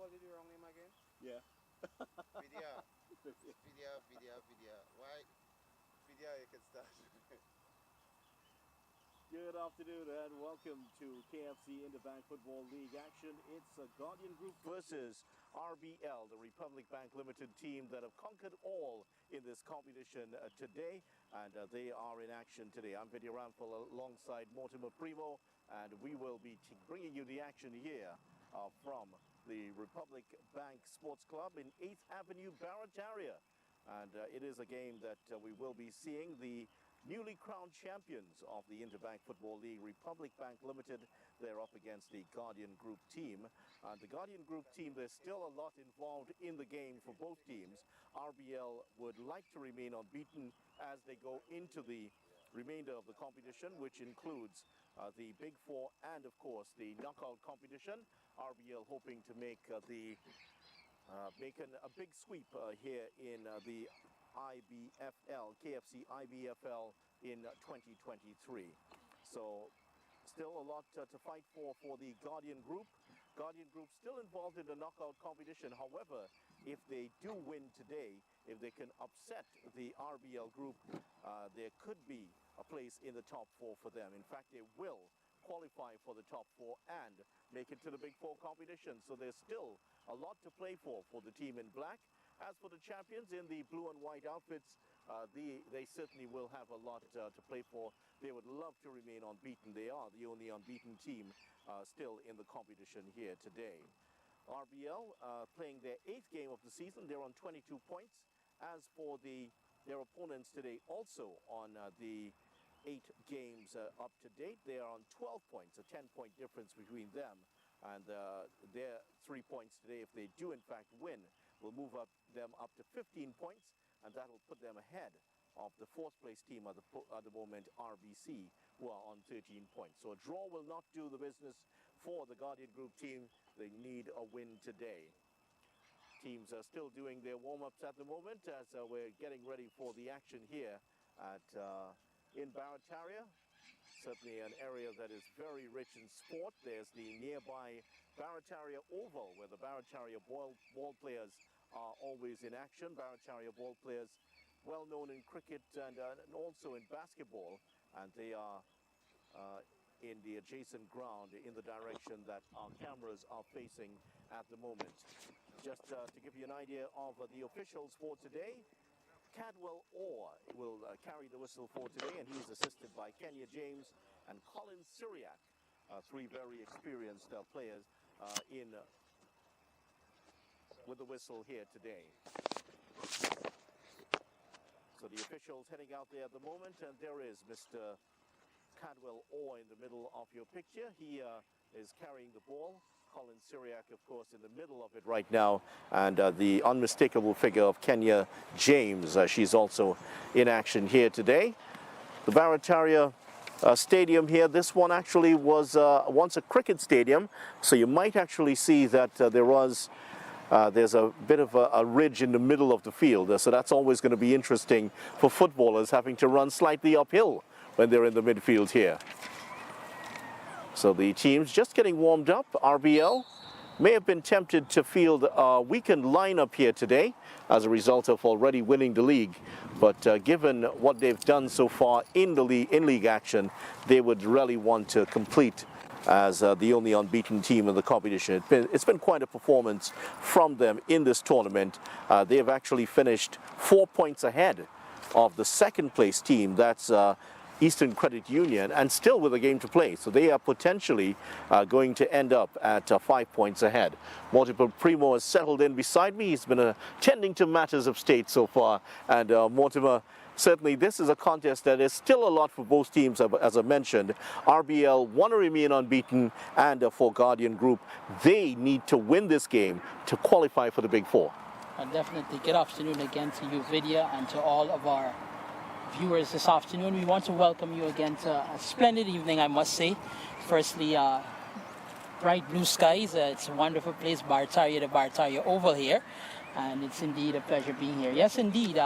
called you the wrong name again? Yeah. Vidya. Vidya. Why? Vidya, you can start. Good afternoon and welcome to KFC Interbank Football League action. It's a Guardian Group versus RBL, the Republic Bank Limited team that have conquered all in this competition today, and they are in action today. I'm Vidya Rampal alongside Mortimer Primo, and we will be bringing you the action here from the Republic Bank Sports Club in 8th Avenue, Barataria. And it is a game that we will be seeing the newly crowned champions of the Interbank Football League, Republic Bank Limited. They're up against the Guardian Group team. The Guardian Group team, there's still a lot involved in the game for both teams. RBL would like to remain unbeaten as they go into the remainder of the competition, which includes the Big Four and, of course, the knockout competition. RBL hoping to make a big sweep here in the IBFL, KFC IBFL in 2023. So still a lot to fight for the Guardian Group. Guardian Group still involved in the knockout competition. However, if they do win today, if they can upset the RBL Group, there could be a place in the top four for them. In fact, they will qualify for the top four and make it to the Big Four competition. So there's still a lot to play for the team in black. As for the champions in the blue and white outfits, they certainly will have a lot to play for. They would love to remain unbeaten. They are the only unbeaten team still in the competition here today. RBL playing their 8th game of the season. They're on 22 points. As for their opponents today, also on the 8 games up to date, they are on 12 points, a 10-point difference between them. And their 3 points today, if they do in fact win, will move them up to 15 points, and that'll put them ahead of the 4th place team at the moment, RBC, who are on 13 points. So a draw will not do the business for the Guardian Group team. They need a win today. Teams are still doing their warm-ups at the moment as we're getting ready for the action here at in Barataria. Certainly an area that is very rich in sport. There's the nearby Barataria Oval, where the Barataria ball players are always in action. Barataria ball players well known in cricket and also in basketball, and they are in the adjacent ground in the direction that our cameras are facing at the moment. Just to give you an idea of the officials for today, Cadwell Orr will carry the whistle for today, and he's assisted by Kenya James and Colin Syriac, 3 very experienced players with the whistle here today. So the officials heading out there at the moment, and there is Mr. Cadwell Orr in the middle of your picture. He is carrying the ball. Colin Syriac, of course, in the middle of it right now, and the unmistakable figure of Kenya James. She's also in action here today. The Barataria Stadium here, this one actually was once a cricket stadium, so you might actually see that there's a bit of a ridge in the middle of the field, so that's always going to be interesting for footballers, having to run slightly uphill when they're in the midfield here. So the teams just getting warmed up. RBL may have been tempted to field a weakened lineup here today as a result of already winning the league. But given what they've done so far in league action, they would really want to complete as the only unbeaten team in the competition. It's been quite a performance from them in this tournament. They have actually finished 4 points ahead of the 2nd place team. That's Eastern Credit Union, and still with a game to play. So they are potentially going to end up at 5 points ahead. Mortimer Primo has settled in beside me. He's been attending to matters of state so far. And Mortimer, certainly this is a contest that is still a lot for both teams, as I mentioned. RBL want to remain unbeaten, and for Guardian Group, they need to win this game to qualify for the Big Four. Definitely. Good afternoon again to you, Vidya, and to all of our viewers this afternoon. We want to welcome you again to a splendid evening, I must say. Firstly, bright blue skies. It's a wonderful place, Barataria, the Barataria Oval here, and it's indeed a pleasure being here. Yes, indeed,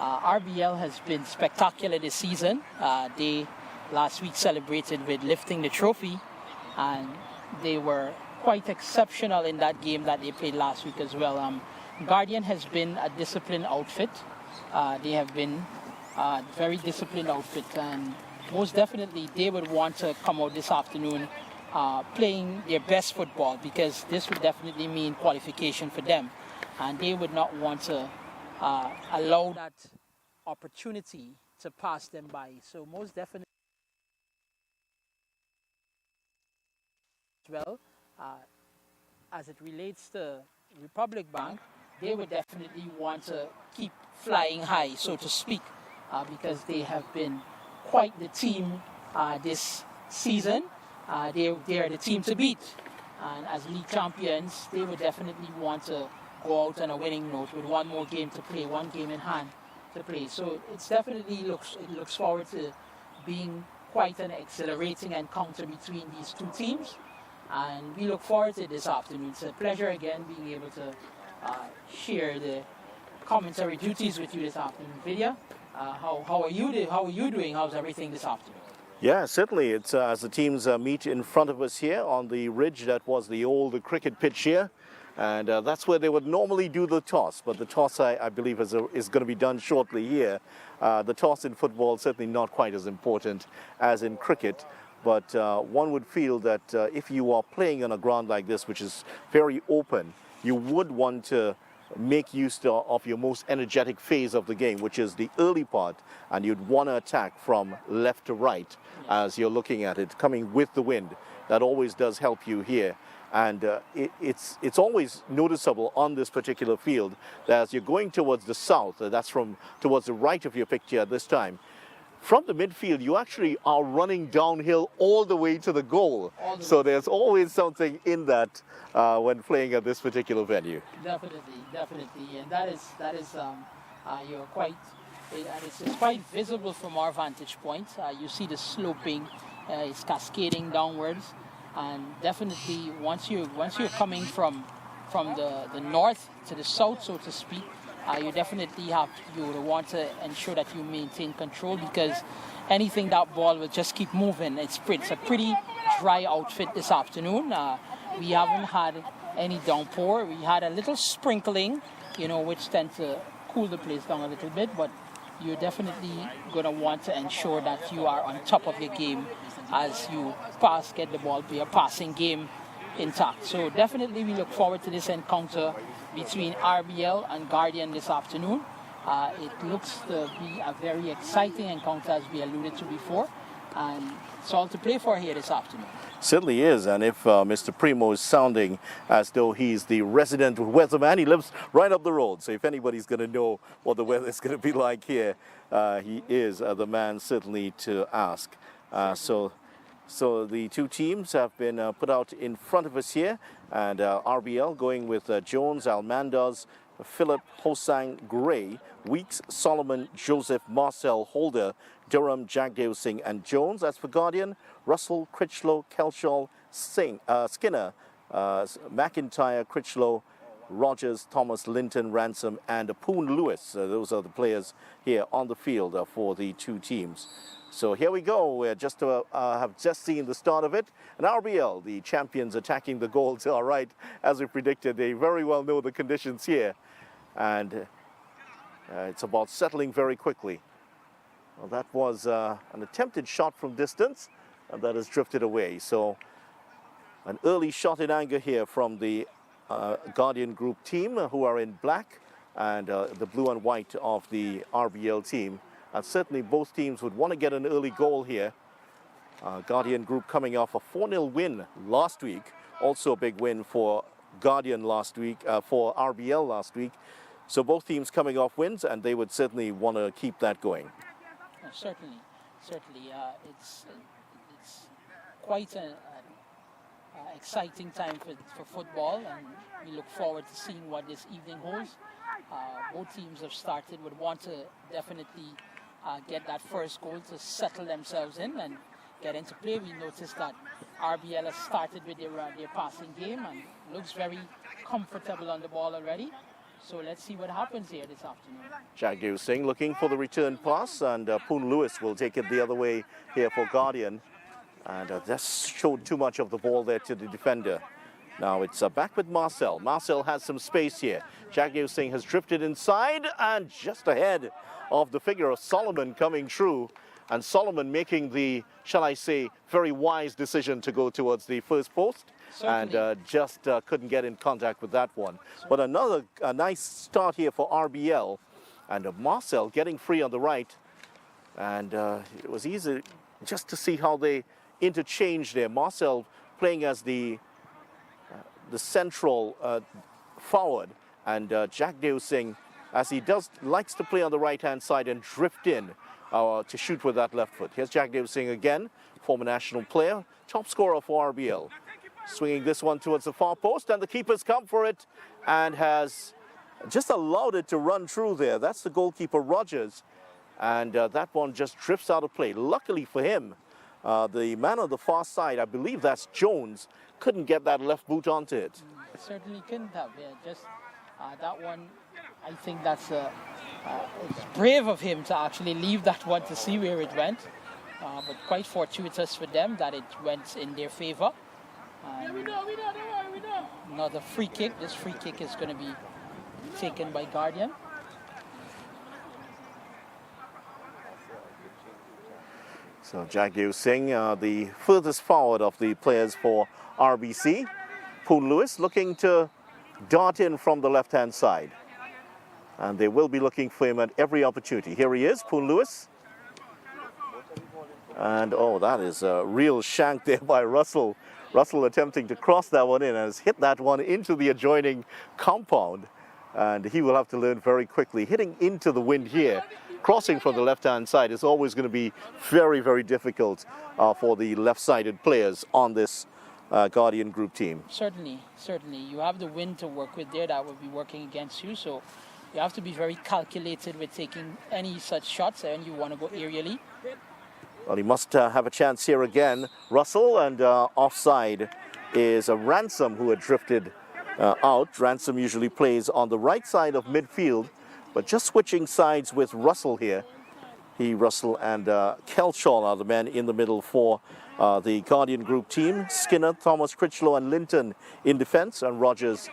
RBL has been spectacular this season. They last week celebrated with lifting the trophy, and they were quite exceptional in that game that they played last week as well. Guardian has been a disciplined outfit. They have been a very disciplined outfit, and most definitely they would want to come out this afternoon playing their best football, because this would definitely mean qualification for them, and they would not want to allow that opportunity to pass them by. So most definitely as well, as it relates to Republic Bank, they would definitely want to keep flying high, so to speak, because they have been quite the team this season. They are the team to beat, and as league champions, they would definitely want to go out on a winning note with one more game to play, one game in hand to play. So it's definitely looks forward to being quite an exhilarating encounter between these two teams, and we look forward to it this afternoon. It's a pleasure again being able to share the commentary duties with you this afternoon. Vidya, how are you doing? How's everything this afternoon? Yeah, certainly. It's as the teams meet in front of us here on the ridge that was the old cricket pitch here, and that's where they would normally do the toss. But the toss, I believe, is going to be done shortly here. The toss in football certainly not quite as important as in cricket, but one would feel that if you are playing on a ground like this, which is very open, you would want to make use of your most energetic phase of the game, which is the early part, and you'd want to attack from left to right as you're looking at it, coming with the wind. That always does help you here. And it's always noticeable on this particular field that as you're going towards the south, that's towards the right of your picture this time, from the midfield, you actually are running downhill all the way to the goal. So there's always something in that when playing at this particular venue. Definitely, and that is you're quite. It's quite visible from our vantage point. You see the sloping, it's cascading downwards, and definitely once you're coming from the north to the south, so to speak, you definitely you would want to ensure that you maintain control, because anything that ball will just keep moving. It's a pretty dry outfit this afternoon. We haven't had any downpour. We had a little sprinkling, which tends to cool the place down a little bit, but you're definitely going to want to ensure that you are on top of your game as you get the ball, be a passing game intact. So definitely we look forward to this encounter between RBL and Guardian this afternoon. It looks to be a very exciting encounter, as we alluded to before, and it's all to play for here this afternoon. Certainly is, and if Mr. Primo is sounding as though he's the resident weatherman, he lives right up the road, so if anybody's going to know what the weather is going to be like here, he is the man certainly to ask. So the two teams have been put out in front of us here, and RBL going with Jones, Almandas, Philip, Hosang, Gray, Weeks, Solomon, Joseph, Marcel, Holder, Durham, Jagdeo Singh, and Jones. As for Guardian, Russell, Critchlow, Kelshaw, Skinner, McIntyre, Critchlow, Rogers, Thomas, Linton, Ransom, and Poon Lewis. Those are the players here on the field for the two teams. So here we go. We have just seen the start of it. And RBL, the champions, attacking the goal to our right, as we predicted. They very well know the conditions here. And it's about settling very quickly. Well, that was an attempted shot from distance, and that has drifted away. So an early shot in anger here from the Guardian Group team, who are in black, and the blue and white of the RBL team. And certainly both teams would want to get an early goal here. Guardian Group coming off a 4-0 win last week. Also a big win for Guardian last week, for RBL last week. So both teams coming off wins, and they would certainly want to keep that going. Certainly. It's quite an exciting time for football, and we look forward to seeing what this evening holds. Both teams have started, would want to definitely get that first goal to settle themselves in and get into play. We noticed that RBL has started with their passing game and looks very comfortable on the ball already. So let's see what happens here this afternoon. Jagdeo Singh looking for the return pass, and Poon Lewis will take it the other way here for Guardian. And just showed too much of the ball there to the defender. Now it's back with Marcel. Marcel has some space here. Jagdev Singh has drifted inside and just ahead of the figure of Solomon coming through. And Solomon making the, shall I say, very wise decision to go towards the first post. Certainly. And just couldn't get in contact with that one. But another nice start here for RBL. And Marcel getting free on the right. And it was easy just to see how they interchanged there. Marcel playing as the central forward, and Jagdev Singh, as he likes to play on the right-hand side and drift in to shoot with that left foot. Here's Jagdev Singh again, former national player, top scorer for RBL. Swinging this one towards the far post, and the keeper's come for it and has just allowed it to run through there. That's the goalkeeper, Rogers, and that one just drifts out of play. Luckily for him, the man on the far side, I believe that's Jones, couldn't get that left boot onto it. Certainly couldn't have. Yeah, just that one, I think that's it's brave of him to actually leave that one to see where it went. But quite fortuitous for them that it went in their favor. Another free kick. This free kick is going to be taken by Guardian. So Jagdev Singh, the furthest forward of the players for RBC. Poon Lewis looking to dart in from the left-hand side. And they will be looking for him at every opportunity. Here he is, Poon Lewis. And oh, that is a real shank there by Russell. Russell attempting to cross that one in and has hit that one into the adjoining compound. And he will have to learn very quickly. Hitting into the wind here, crossing from the left-hand side is always going to be very, very difficult for the left-sided players on this Guardian group team. Certainly, certainly. You have the wind to work with there that will be working against you. So you have to be very calculated with taking any such shots and you want to go aerially. Well, he must have a chance here again. Russell, and offside is a Ransom who had drifted out. Ransom usually plays on the right side of midfield, but just switching sides with Russell here. Russell and Kelshaw are the men in the middle for the Guardian group team. Skinner, Thomas Critchlow and Linton in defense, and Rogers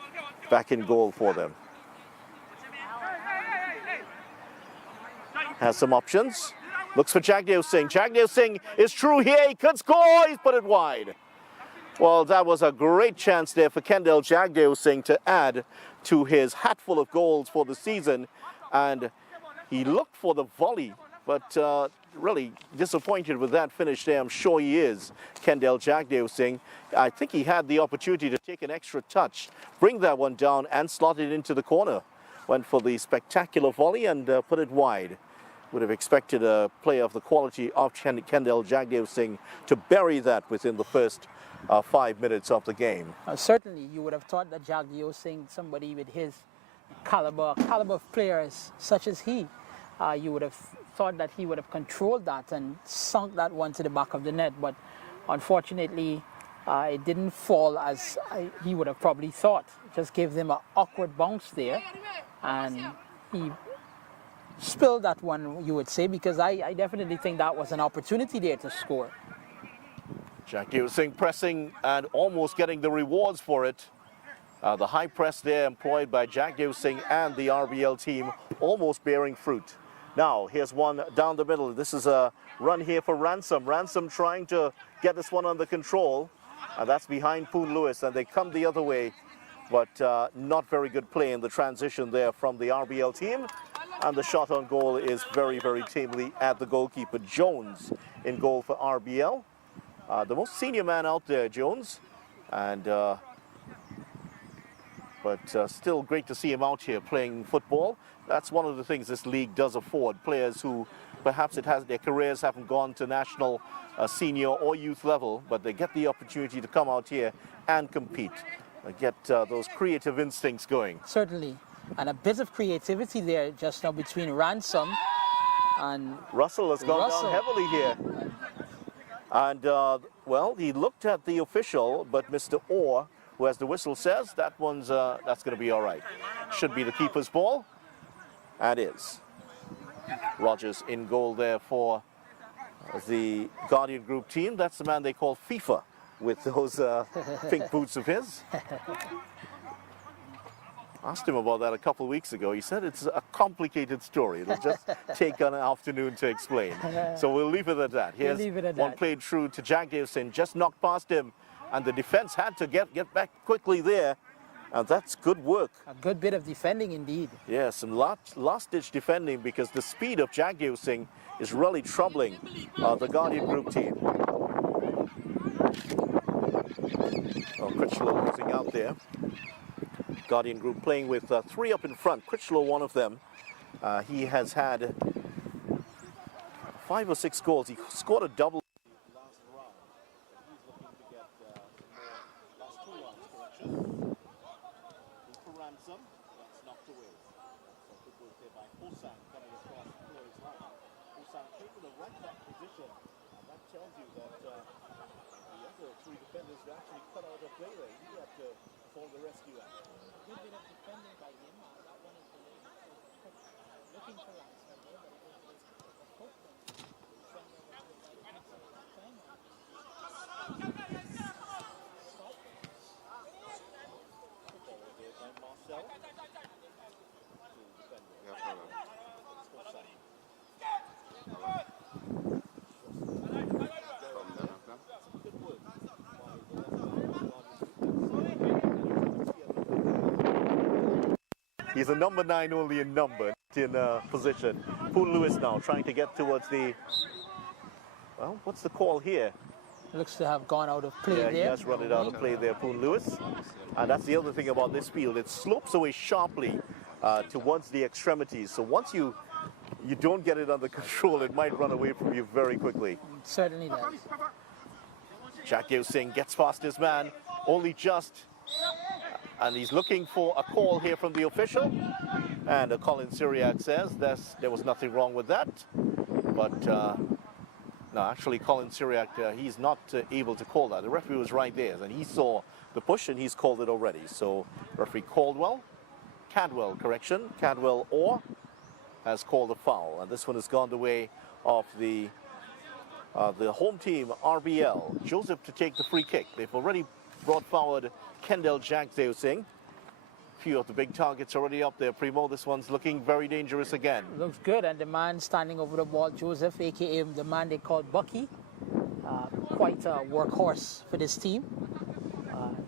back in goal for them. Has some options. Looks for Jagdev Singh. Jagdev Singh is through here. He could score. He's put it wide. Well, that was a great chance there for Kendall Jagdev Singh to add to his hatful of goals for the season. And he looked for the volley, but really disappointed with that finish there. I'm sure he is, Kendall Jagdev Singh. I think he had the opportunity to take an extra touch, bring that one down and slot it into the corner. Went for the spectacular volley and put it wide. Would have expected a player of the quality of Kendall Jagdev Singh to bury that within the first 5 minutes of the game. Certainly, you would have thought that Jagdev Singh, somebody with his caliber of players such as he, you would have thought that he would have controlled that and sunk that one to the back of the net. But unfortunately, it didn't fall as he would have probably thought. It just gave them an awkward bounce there, and he spilled that one, you would say, because I definitely think that was an opportunity there to score. Jagdev Singh pressing and almost getting the rewards for it. The high press there employed by Jagdev Singh and the RBL team almost bearing fruit. Now, here's one down the middle. This is a run here for Ransom. Ransom trying to get this one under control. And that's behind Poon Lewis, and they come the other way. But not very good play in the transition there from the RBL team. And the shot on goal is very, very tamely at the goalkeeper. Jones in goal for RBL. The most senior man out there, Jones. And but still great to see him out here playing football. That's one of the things this league does afford. Players who perhaps their careers haven't gone to national, senior or youth level, but they get the opportunity to come out here and compete. Get those creative instincts going. Certainly. And a bit of creativity there just now between Ransom and Russell has gone down heavily here. And, well, he looked at the official, but Mr. Orr, who as the whistle says, that's going to be all right. Should be the keeper's ball. And is. Rogers in goal there for the Guardian group team. That's the man they call FIFA with those pink boots of his. Asked him about that a couple of weeks ago. He said it's a complicated story. It'll just take an afternoon to explain. So we'll leave it at that. Here's one played through to Jagdev Singh, just knocked past him, and the defense had to get back quickly there. And that's good work. A good bit of defending indeed. Yeah, some last-ditch defending, because the speed of Jagdev Singh is really troubling the Guardian Group team. Oh, Critchlow losing out there. Guardian Group playing with 3 up in front. Critchlow, one of them. He has had 5 or 6 goals. He scored a double last round. He's looking to get more last 2 rounds correction. For ransom, that's knocked away. So good work there by Hosan coming across the player's line. Hosan taking the right back position. And that tells you that the other 3 defenders were actually cut out of play there. He had to perform the rescue act. Good bit of defending by him. That one is looking for ransom there, but it was hooked and He's a number 9 only in number, in position. Poon Lewis now trying to get towards the, well, what's the call here? looks to have gone out of play there. Yeah, he has run it out of play there, Poon Lewis. And that's the other thing about this field. It slopes away sharply towards the extremities. So once you don't get it under control, it might run away from you very quickly. It certainly does. Jagdev Singh gets past his man, only just. And he's looking for a call here from the official. And Colin Syriac says there was nothing wrong with that. But no, actually Colin Syriac, he's not able to call that. The referee was right there, and he saw the push and he's called it already. So referee Cadwell, Orr has called a foul. And this one has gone the way of the home team, RBL. Joseph to take the free kick. They've already brought forward Kendall Jagdev Singh. A few of the big targets already up there, Primo. This one's looking very dangerous again. Looks good, and the man standing over the ball, Joseph, aka the man they call Bucky, quite a workhorse for this team.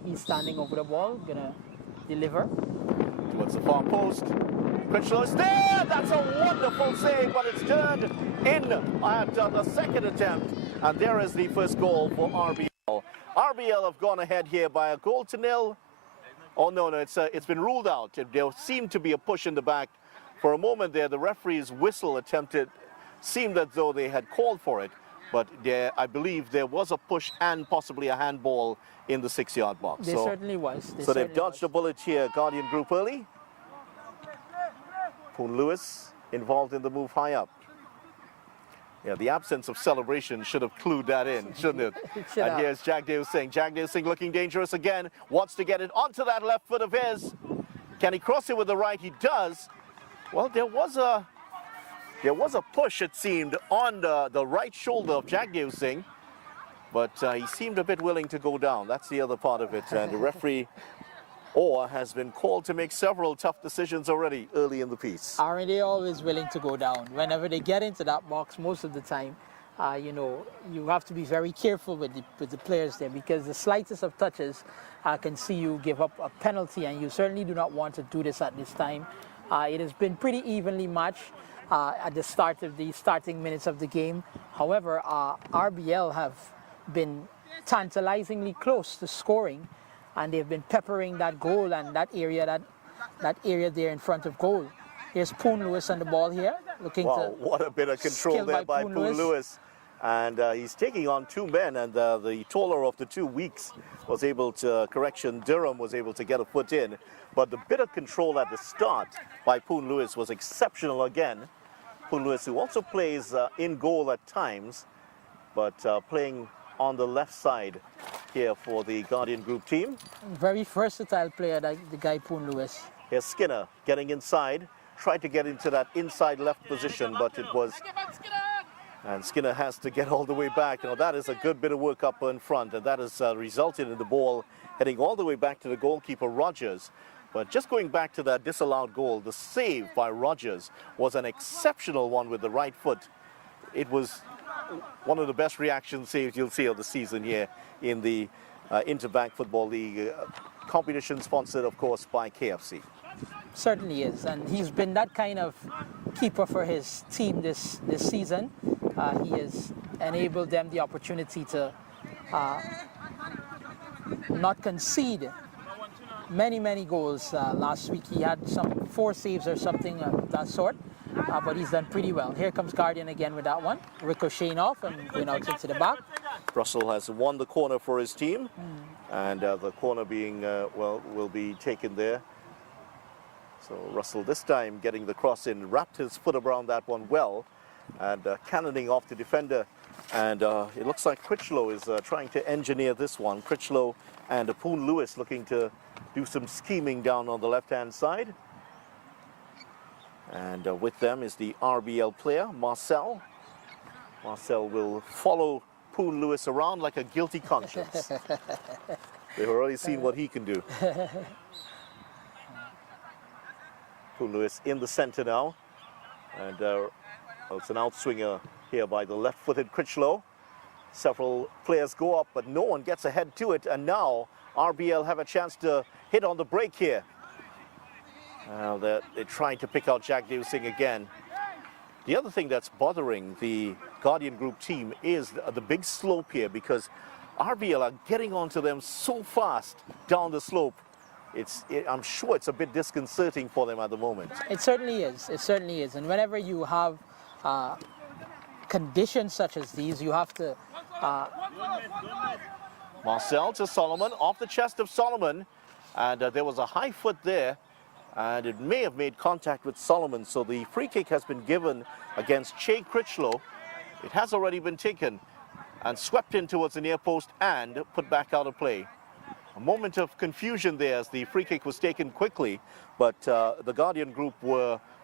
He's standing over the ball, gonna deliver. Towards the far post. Critchlow is there! That's a wonderful save, but it's turned in at the second attempt. And there is the first goal for RBL. RBL have gone ahead here by 1-0. Oh, no, it's been ruled out. There seemed to be a push in the back. For a moment there, the referee's whistle seemed as though they had called for it. But I believe there was a push and possibly a handball in the 6-yard box. There certainly was. So they've dodged a bullet here, Guardian Group early. Poon Lewis involved in the move high up. Yeah, the absence of celebration should have clued that in, shouldn't it? And here's Jagdev Singh. Jagdev Singh looking dangerous again. Wants to get it onto that left foot of his. Can he cross it with the right? He does. Well, there was a push, it seemed, on the right shoulder of Jagdev Singh. But he seemed a bit willing to go down. That's the other part of it. And the referee, Orr, has been called to make several tough decisions already early in the piece. Aren't they always willing to go down? Whenever they get into that box, most of the time, you know, you have to be very careful with the players there, because the slightest of touches can see you give up a penalty, and you certainly do not want to do this at this time. It has been pretty evenly matched at the start of the starting minutes of the game. However, RBL have been tantalizingly close to scoring, and they've been peppering that goal and that area there in front of goal. Here's Poon Lewis on the ball here, looking to. Wow, what a bit of control there by Poon Lewis. And he's taking on 2 men, and the taller of the 2, Weeks, was able to, Durham was able to get a foot in. But the bit of control at the start by Poon Lewis was exceptional again. Poon Lewis, who also plays in goal at times, but playing on the left side here for the Guardian Group team. Very versatile player, the guy Poon Lewis. Here's Skinner getting inside, tried to get into that inside left position, but it was And Skinner has to get all the way back. Now that is a good bit of work up in front, and that has resulted in the ball heading all the way back to the goalkeeper, Rogers. But just going back to that disallowed goal, the save by Rogers was an exceptional one with the right foot. It was one of the best reaction saves you'll see of the season here in the Interbank Football League competition, sponsored, of course, by KFC. Certainly is, and he's been that kind of keeper for his team this season. He has enabled them the opportunity to not concede many goals. Last week he had some 4 saves or something of that sort, but he's done pretty well. Here comes Guardian again with that one, ricocheting off and going out into the back. Russell has won the corner for his team, and the corner being, will be taken there. So Russell this time getting the cross in, wrapped his foot around that one well, and cannoning off the defender. And it looks like Critchlow is trying to engineer this one. Critchlow and Poon Lewis looking to do some scheming down on the left-hand side. And with them is the RBL player, Marcel. Marcel will follow Poon Lewis around like a guilty conscience. They've already seen what he can do. Poon Lewis in the center now. And it's an outswinger here by the left-footed Critchlow. Several players go up, but no one gets ahead to it. And now RBL have a chance to hit on the break here. They're trying to pick out Jack Singh again. The other thing that's bothering the Guardian Group team is the big slope here, because RBL are getting onto them so fast down the slope. I'm sure it's a bit disconcerting for them at the moment. It certainly is. It certainly is. And whenever you have conditions such as these, you have to... Marcel to Solomon, off the chest of Solomon. And there was a high foot there, and it may have made contact with Solomon. So the free kick has been given against Che Critchlow. It has already been taken and swept in towards the near post and put back out of play. A moment of confusion there as the free kick was taken quickly, but the Guardian Group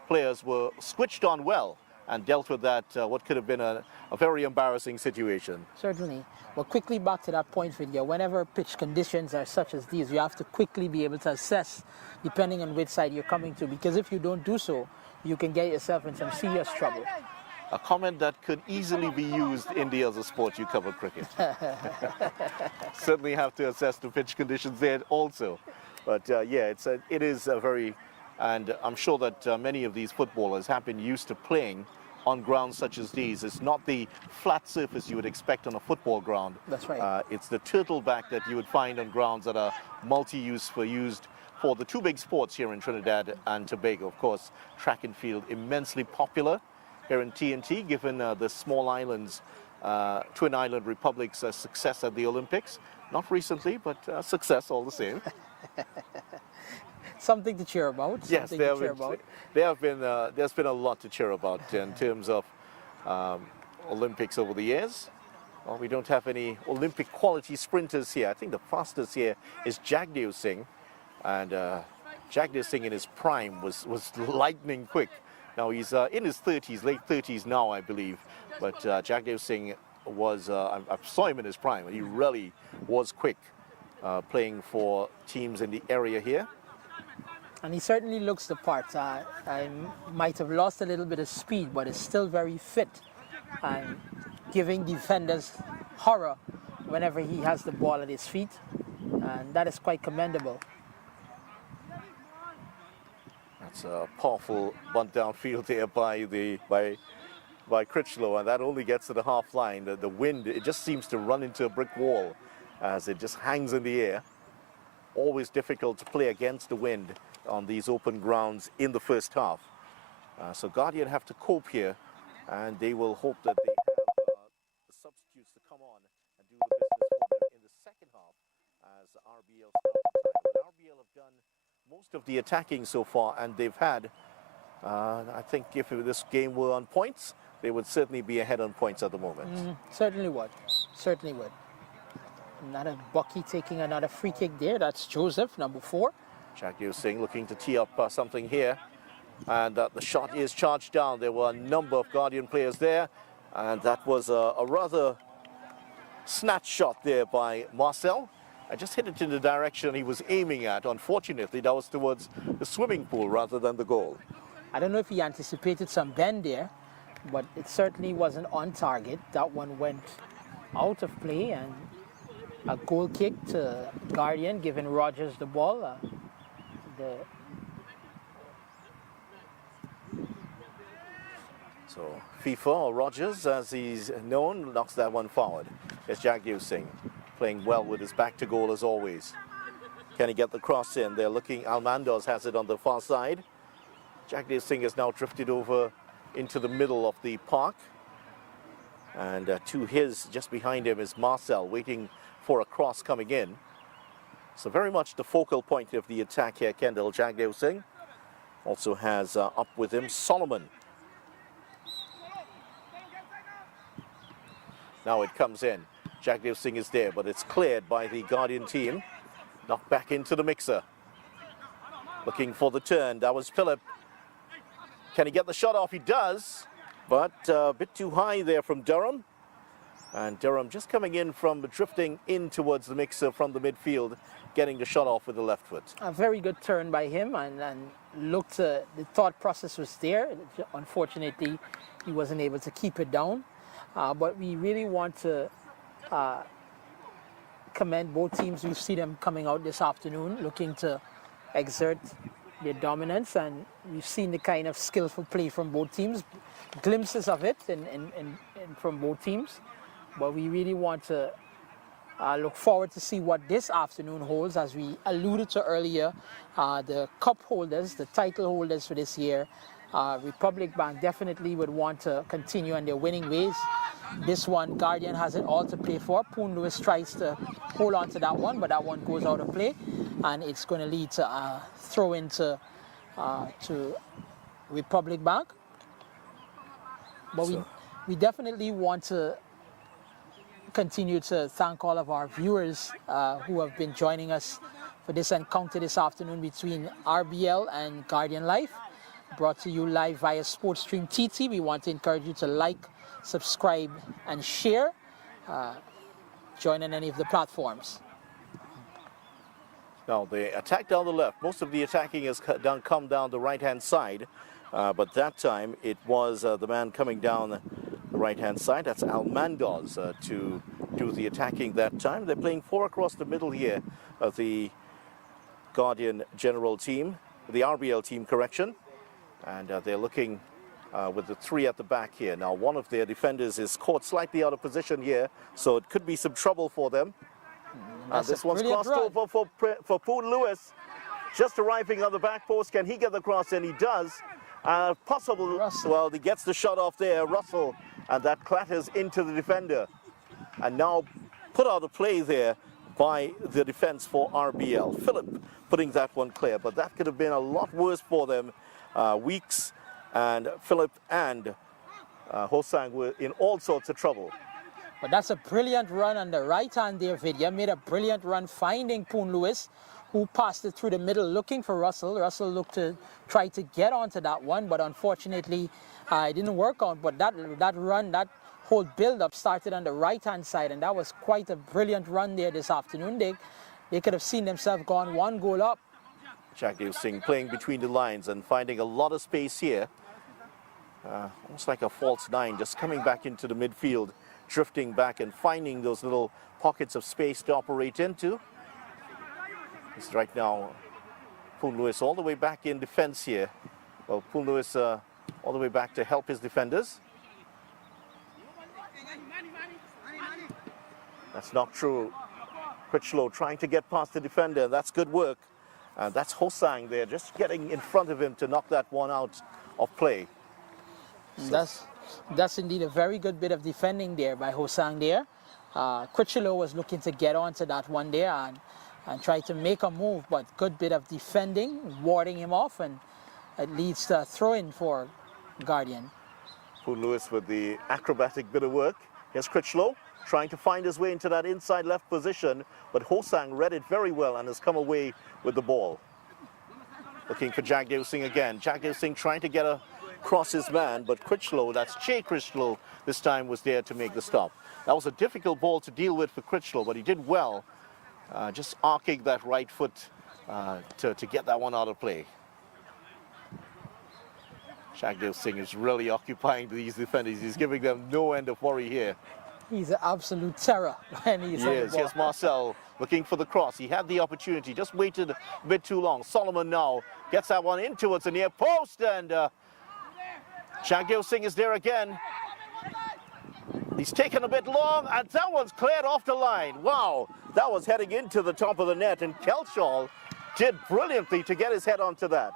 players were switched on well and dealt with that, what could have been a very embarrassing situation. Certainly. But quickly back to that point, Vidya, whenever pitch conditions are such as these, you have to quickly be able to assess depending on which side you're coming to, because if you don't do so, you can get yourself in some serious trouble. A comment that could easily be used in the other sport you cover, cricket. Certainly have to assess the pitch conditions there also. But yeah, it is a very, and I'm sure that many of these footballers have been used to playing on grounds such as these. It's not the flat surface you would expect on a football ground. That's right. It's the turtleback that you would find on grounds that are multi-use used for the 2 big sports here in Trinidad and Tobago. Of course, track and field immensely popular here in TNT, given the small islands, Twin Island Republic's success at the Olympics. Not recently, but success all the same. Something to cheer about. Yes, there's been a lot to cheer about in terms of Olympics over the years. Well, we don't have any Olympic quality sprinters here. I think the fastest here is Jagdev Singh, and Jagdev Singh in his prime was lightning quick. Now he's in his 30s, late 30s now, I believe. But Jagdev Singh was, I saw him in his prime. He really was quick, playing for teams in the area here. And he certainly looks the part. I might have lost a little bit of speed, but is still very fit and giving defenders horror whenever he has the ball at his feet. And that is quite commendable. That's a powerful bunt downfield there by Critchlow, and that only gets to the half line. The wind, it just seems to run into a brick wall as it just hangs in the air. Always difficult to play against the wind on these open grounds in the first half. So Guardian have to cope here, and they will hope that they have the substitutes to come on and do the business for them in the second half as RBL start time. But RBL have done most of the attacking so far, and they've had, I think if this game were on points, they would certainly be ahead on points at the moment. Certainly would. Certainly would. Another Bucky taking another free kick there. That's Joseph, number 4. Jagdev Singh looking to tee up something here. And the shot is charged down. There were a number of Guardian players there. And that was a rather snatch shot there by Marcel. I just hit it in the direction he was aiming at. Unfortunately, that was towards the swimming pool rather than the goal. I don't know if he anticipated some bend there, but it certainly wasn't on target. That one went out of play, and a goal kick to Guardian, giving Rogers the ball. So FIFA, or Rogers as he's known, knocks that one forward. It's Jagdeep Singh playing well with his back to goal as always. Can he get the cross in? They're looking, Almandos has it on the far side. Jagdeep Singh has now drifted over into the middle of the park. And to his, just behind him is Marcel, waiting for a cross coming in. So very much the focal point of the attack here, Kendall. Jagdeep Singh also has up with him Solomon. Now it comes in. Jagdeep Singh is there, but it's cleared by the Guardian team. Knocked back into the mixer. Looking for the turn. That was Philip. Can he get the shot off? He does, but a bit too high there from Durham. And Durham just coming in from drifting in towards the mixer from the midfield, getting the shot off with the left foot. A very good turn by him, and looked, the thought process was there. Unfortunately, he wasn't able to keep it down. But we really want to commend both teams. We see them coming out this afternoon looking to exert their dominance, and we've seen the kind of skillful play from both teams, glimpses of it from both teams. But we really want to look forward to see what this afternoon holds. As we alluded to earlier, the cup holders, the title holders for this year, Republic Bank definitely would want to continue on their winning ways. This one, Guardian has it all to play for. Poon Lewis tries to hold on to that one, but that one goes out of play, and it's going to lead to a throw into to Republic Bank. But we definitely want to continue to thank all of our viewers who have been joining us for this encounter this afternoon between RBL and Guardian Life, brought to you live via SportsStream TT. We want to encourage you to like, subscribe, and share. Join on any of the platforms. Now the attack down the left, most of the attacking has come down the right-hand side, but that time it was the man coming down the right-hand side. That's Almandos to do the attacking that time. They're playing 4 across the middle here of the Guardian General team, the RBL team, correction. And they're looking with the 3 at the back here. Now one of their defenders is caught slightly out of position here, so it could be some trouble for them. This one's crossed over for Poon Lewis, just arriving on the back post. Can he get the cross? And he does. Possible, Russell. Well, he gets the shot off there, Russell, and that clatters into the defender. And now put out of play there by the defense for RBL. Philip putting that one clear, but that could have been a lot worse for them. Weeks and Philip and Hosang were in all sorts of trouble. But that's a brilliant run on the right hand there. Vidya made a brilliant run finding Poon Lewis, who passed it through the middle looking for Russell. Russell looked to try to get onto that one, but unfortunately it didn't work out. But that run, that whole build-up started on the right-hand side, and that was quite a brilliant run there this afternoon. They could have seen themselves gone 1 goal up. Jagdeep Singh playing between the lines and finding a lot of space here. Almost like a false 9, just coming back into the midfield, drifting back and finding those little pockets of space to operate into. It's right now Poon Lewis all the way back in defense here. Well, Poon Lewis all the way back to help his defenders. That's knocked through. Critchlow trying to get past the defender. That's good work. That's Hosang there, just getting in front of him to knock that one out of play. So that's indeed a very good bit of defending there by Hosang there. Critchlow was looking to get onto that one there and try to make a move, but good bit of defending, warding him off, and it leads to a throw-in for Guardian. Poon Lewis with the acrobatic bit of work. Here's Critchlow trying to find his way into that inside left position, but Hosang read it very well and has come away with the ball. Looking for Jagdeep Singh again. Jagdeep Singh trying to get a cross his man, but Critchlow, that's Che Critchlow, this time was there to make the stop. That was a difficult ball to deal with for Critchlow, but he did well, just arcing that right foot to get that one out of play. Shagdev Singh is really occupying these defenders. He's giving them no end of worry here. He's an absolute terror when he's on the ball. Here's Marcel looking for the cross. He had the opportunity, just waited a bit too long. Solomon now gets that one in towards the near post, and Shagdev Singh is there again. He's taken a bit long, and that one's cleared off the line. Wow, that was heading into the top of the net, and Kelshall did brilliantly to get his head onto that.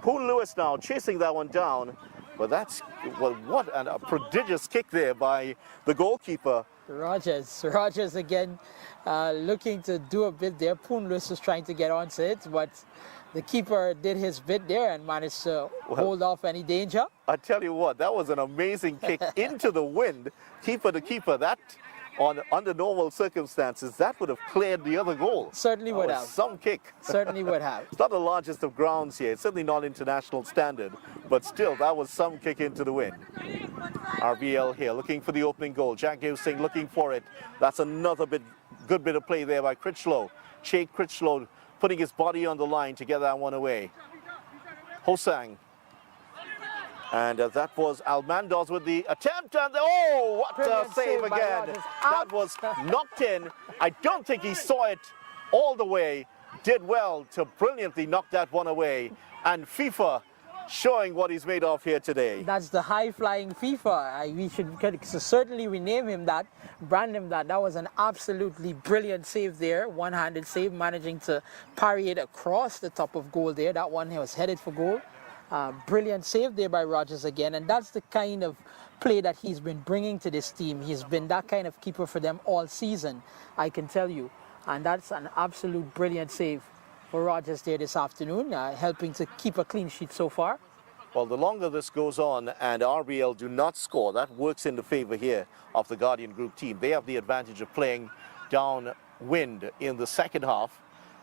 Poon Lewis now chasing that one down, but that's, well, what a prodigious kick there by the goalkeeper. Rogers again looking to do a bit there. Poon Lewis was trying to get onto it, but the keeper did his bit there and managed to hold off any danger. I tell you what, that was an amazing kick into the wind, keeper to keeper. That, under normal circumstances, that would have cleared the other goal. Certainly would have. Some kick. Certainly would have. It's not the largest of grounds here. It's certainly not international standard, but still, that was some kick into the wind. RBL here looking for the opening goal. Jagdev Singh looking for it. That's another good bit of play there by Critchlow. Che Critchlow putting his body on the line to get that one away. Hosang. And that was Almandoz with the attempt, and oh, what a save again. That was knocked in. I don't think he saw it all the way. Did well to brilliantly knock that one away. And FIFA showing what he's made of here today. That's the high-flying FIFA. We should certainly rename him that, brand him that. That was an absolutely brilliant save there. One-handed save, managing to parry it across the top of goal there. That one was headed for goal. Brilliant save there by Rogers again, and that's the kind of play that he's been bringing to this team. He's been that kind of keeper for them all season, I can tell you. And that's an absolute brilliant save for Rogers there this afternoon, helping to keep a clean sheet so far. Well, the longer this goes on and RBL do not score, that works in the favor here of the Guardian Group team. They have the advantage of playing downwind in the second half.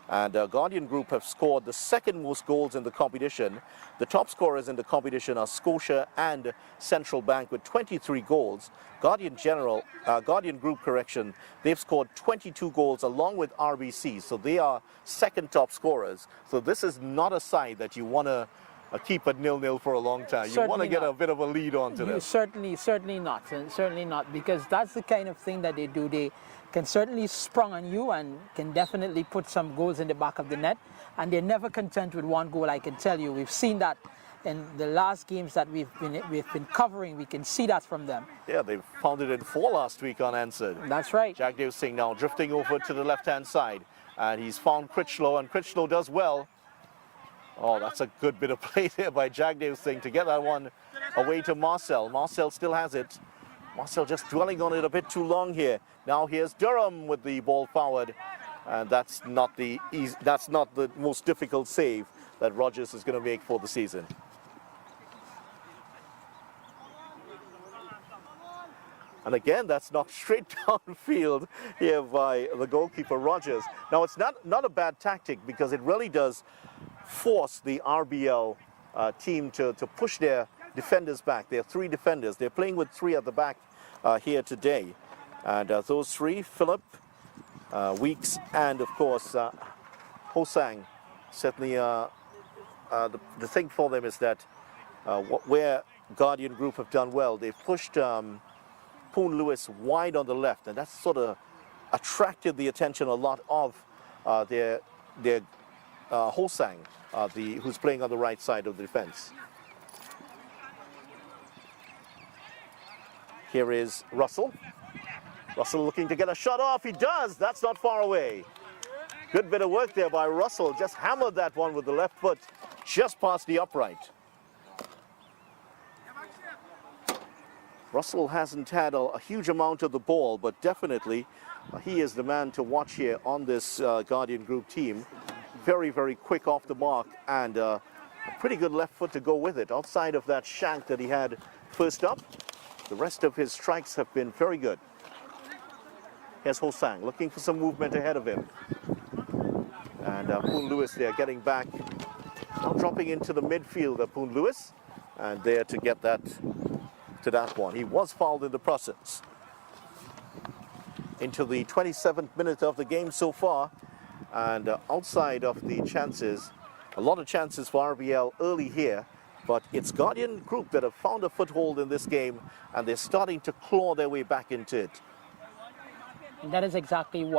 And Guardian Group have scored the second most goals in the competition. The top scorers in the competition are Scotia and Central Bank with 23 goals. Guardian Group, they've scored 22 goals along with RBC, so they are second top scorers. So this is not a side that you want to keep at 0-0 for a long time. You want to get a bit of a lead onto them. Certainly not, because that's the kind of thing that they do. They can certainly sprung on you and can definitely put some goals in the back of the net, and they're never content with one goal, I can tell you. We've seen that in the last games that we've been covering. We can see that from them. Yeah, they pounded in 4 last week unanswered. That's right. Jagdev Singh now drifting over to the left-hand side, and he's found Critchlow, and Critchlow does well. Oh, that's a good bit of play there by Jagdev Singh to get that one away to Marcel. Marcel still has it. Marcel just dwelling on it a bit too long here. Now here's Durham with the ball forward, and that's not the most difficult save that Rogers is going to make for the season. And again, that's knocked straight downfield here by the goalkeeper Rogers. Now it's not a bad tactic, because it really does force the RBL team to push their defenders back. There are 3 defenders. They're playing with 3 at the back here today. And those 3, Philip, Weeks, and of course Hosang. Certainly the thing for them is that where Guardian Group have done well, they've pushed Poon Lewis wide on the left, and that's sort of attracted the attention a lot of their Hosang, who's playing on the right side of the defense. Here is Russell. Russell looking to get a shot off. He does. That's not far away. Good bit of work there by Russell. Just hammered that one with the left foot just past the upright. Russell hasn't had a huge amount of the ball, but definitely he is the man to watch here on this Guardian Group team. Very, very quick off the mark, and a pretty good left foot to go with it. Outside of that shank that he had first up, the rest of his strikes have been very good. Here's Hosang looking for some movement ahead of him. And Poon Lewis there getting back. Now dropping into the midfield of Poon Lewis. and there to get that to that one. He was fouled in the process. Into the 27th minute of the game so far, and outside of the chances, a lot of chances for RBL early here, but it's Guardian Group that have found a foothold in this game, and they're starting to claw their way back into it. And that is exactly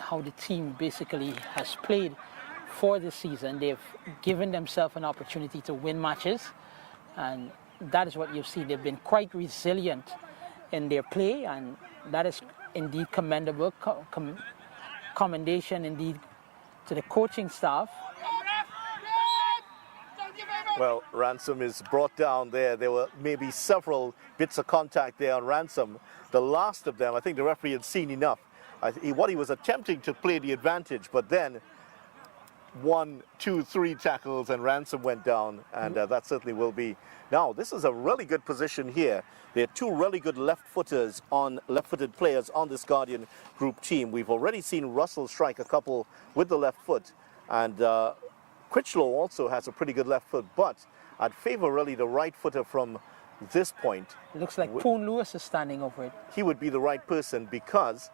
how the team basically has played for this season. They've given themselves an opportunity to win matches, and that is what you've seen. They've been quite resilient in their play, and that is indeed commendable. Commendation indeed to the coaching staff. Well, Ransom is brought down there. There were maybe several bits of contact there on Ransom. The last of them, I think the referee had seen enough. What he was attempting to play the advantage, but then 1, 2, 3 tackles and Ransom went down, and that certainly will be. Now, this is a really good position here. There are 2 really good left-footed players on this Guardian Group team. We've already seen Russell strike a couple with the left foot, and Critchlow also has a pretty good left foot, but I'd favor really the right footer from this point. It looks like Poon Lewis is standing over it. He would be the right person because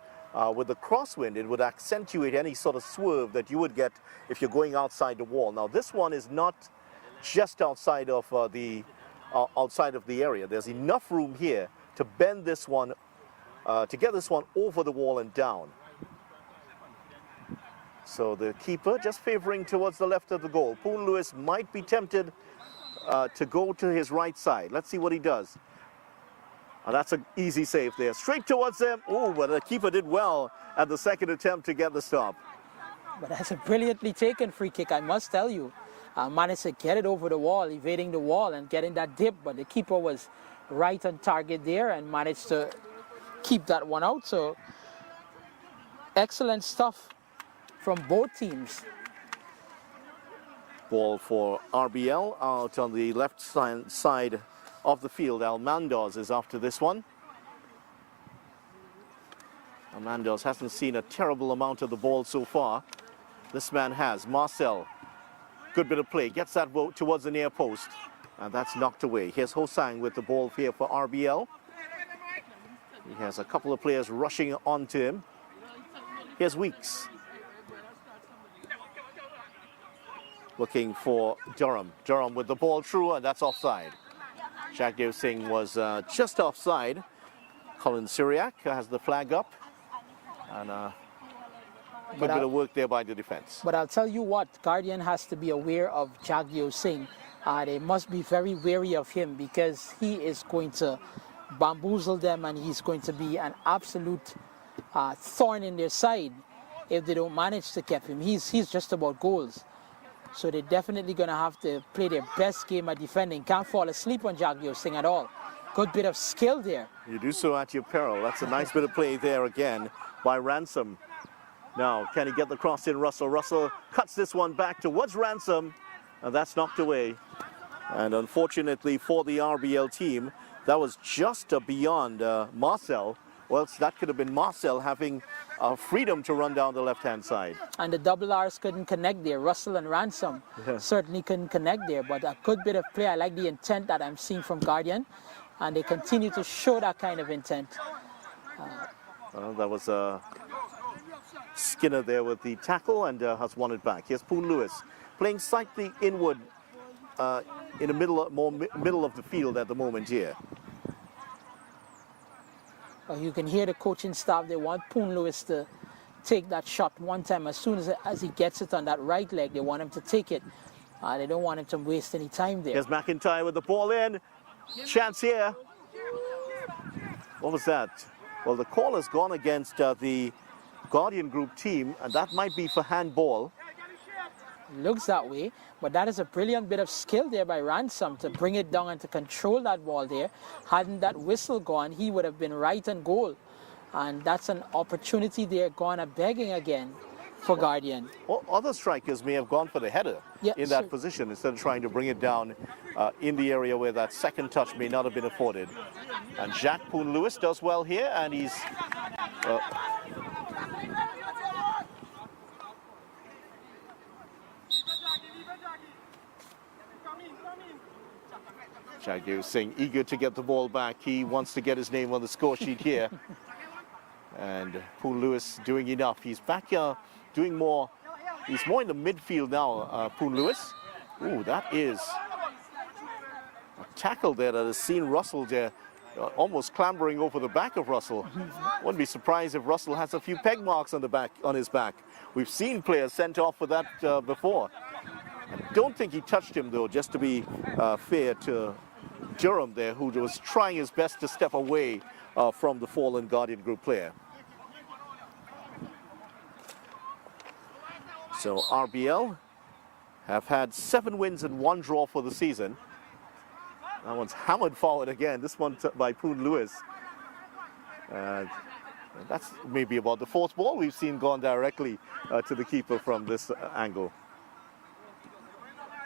with the crosswind, it would accentuate any sort of swerve that you would get if you're going outside the wall. Now, this one is not just outside of the area. There's enough room here to bend this one, to get this one over the wall and down. So the keeper just favoring towards the left of the goal. Poon Lewis might be tempted to go to his right side. Let's see what he does. That's an easy save there. Straight towards him. Oh, but the keeper did well at the second attempt to get the stop. But that's a brilliantly taken free kick, I must tell you. Managed to get it over the wall, evading the wall and getting that dip, but the keeper was right on target there and managed to keep that one out. So excellent stuff from both teams. Ball for RBL out on the left side of the field. Almandoz is after this one. Almandoz hasn't seen a terrible amount of the ball so far. This man has. Marcel, good bit of play, gets that vote towards the near post, and that's knocked away. Here's Hosang with the ball here for RBL. He has a couple of players rushing onto him. Here's Weeks. Looking for Durham. Durham with the ball through, and that's offside. Jagdev Singh was just offside. Colin Syriac has the flag up, and good bit of work there by the defense. But I'll tell you what, Guardian has to be aware of Jagdev Singh. They must be very wary of him because he is going to bamboozle them, and he's going to be an absolute thorn in their side if they don't manage to keep him. He's just about goals. So they're definitely going to have to play their best game at defending. Can't fall asleep on Jagdev Singh at all. Good bit of skill there. You do so at your peril. That's a nice bit of play there again by Ransom. Now, can he get the cross in? Russell cuts this one back towards Ransom, and that's knocked away. And unfortunately for the RBL team, that was just beyond Marcel. Well, that could have been Marcel having freedom to run down the left-hand side. And the double R's couldn't connect there. Russell and Ransom certainly couldn't connect there. But a good bit of play. I like the intent that I'm seeing from Guardian. And they continue to show that kind of intent. Well, that was Skinner there with the tackle and has won it back. Here's Poon Lewis playing slightly inward in the middle of the field at the moment here. You can hear the coaching staff. They want Poon Lewis to take that shot one time. As soon as he gets it on that right leg, they want him to take it. They don't want him to waste any time there. Here's McIntyre with the ball in. Chance here. What was that? Well, the call has gone against the Guardian Group team, and that might be for handball. Looks that way, but that is a brilliant bit of skill there by Ransom to bring it down and to control that ball there. Hadn't that whistle gone, he would have been right on goal. And that's an opportunity there gone begging again for Guardian. Well, other strikers may have gone for the header in that position instead of trying to bring it down in the area where that second touch may not have been afforded. And Jacques Poon Lewis does well here, and he's... Jagdev Singh eager to get the ball back. He wants to get his name on the score sheet here. And Poon Lewis doing enough. He's back here doing more. He's more in the midfield now, Poon Lewis. Ooh, that is a tackle there that has seen Russell there almost clambering over the back of Russell. Wouldn't be surprised if Russell has a few peg marks on his back. We've seen players sent off for that before. I don't think he touched him though, just to be fair to Durham there, who was trying his best to step away from the fallen Guardian Group player. So RBL have had 7 wins and 1 draw for the season. That one's hammered forward again, this one by Poon Lewis. That's maybe about the 4th ball we've seen gone directly to the keeper from this angle.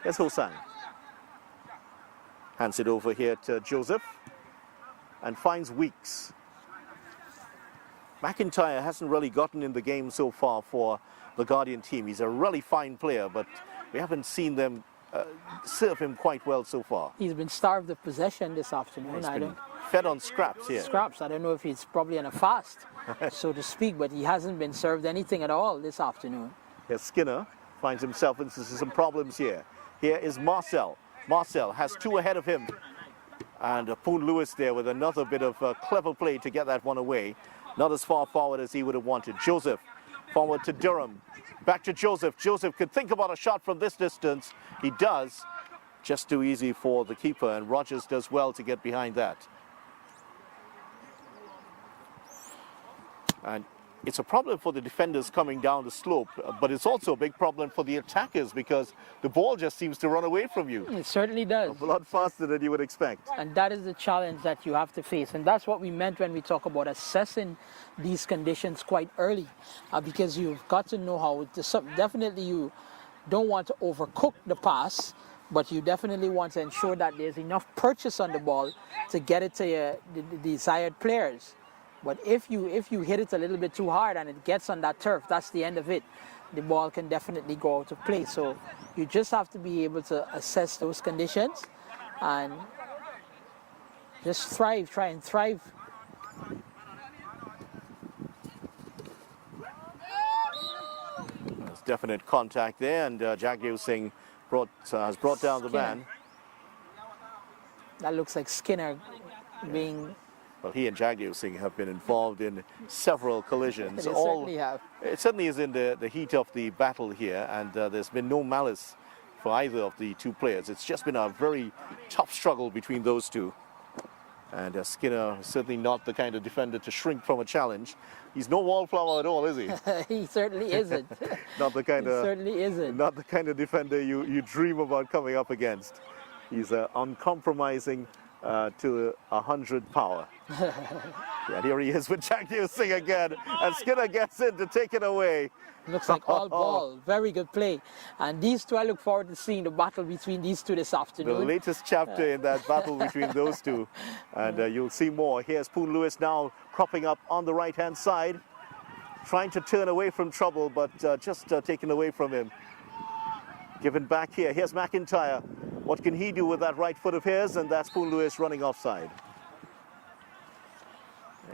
Here's Hosang. Hands it over here to Joseph and finds Weeks. McIntyre hasn't really gotten in the game so far for the Guardian team. He's a really fine player, but we haven't seen them serve him quite well so far. He's been starved of possession this afternoon. He's been fed on scraps here. Scraps. I don't know if he's probably on a fast, so to speak, but he hasn't been served anything at all this afternoon. Here's Skinner, finds himself into some problems here. Here is Marcel. Marcel has 2 ahead of him. And Poon Lewis there with another bit of clever play to get that one away. Not as far forward as he would have wanted. Joseph, forward to Durham. Back to Joseph. Joseph could think about a shot from this distance. He does. Just too easy for the keeper, and Rogers does well to get behind that. And it's a problem for the defenders coming down the slope, but it's also a big problem for the attackers because the ball just seems to run away from you. It certainly does. A lot faster than you would expect. And that is the challenge that you have to face. And that's what we meant when we talk about assessing these conditions quite early, because you've got to know how to, definitely you don't want to overcook the pass, but you definitely want to ensure that there's enough purchase on the ball to get it to the desired players. But if you hit it a little bit too hard and it gets on that turf, that's the end of it. The ball can definitely go out of play. So you just have to be able to assess those conditions and just thrive, try and thrive. There's definite contact there, and Jagdev Singh has brought down the man. That looks like Skinner being... Well, he and Jagdev Singh have been involved in several collisions. They certainly have. It certainly is in the heat of the battle here, and there's been no malice for either of the 2 players. It's just been a very tough struggle between those 2. And Skinner is certainly not the kind of defender to shrink from a challenge. He's no wallflower at all, is he? He certainly isn't. Not the kind of, certainly isn't. Not the kind of defender you dream about coming up against. He's uncompromising to 100 power. Yeah, here he is with Jagdev Singh again, and Skinner gets in to take it away. Looks like all ball. Very good play. And these 2, I look forward to seeing the battle between these 2 this afternoon. The latest chapter in that battle between those 2. And you'll see more. Here's Poon Lewis now cropping up on the right-hand side, trying to turn away from trouble, but just taken away from him. Given back here. Here's McIntyre. What can he do with that right foot of his? And that's Poon Lewis running offside.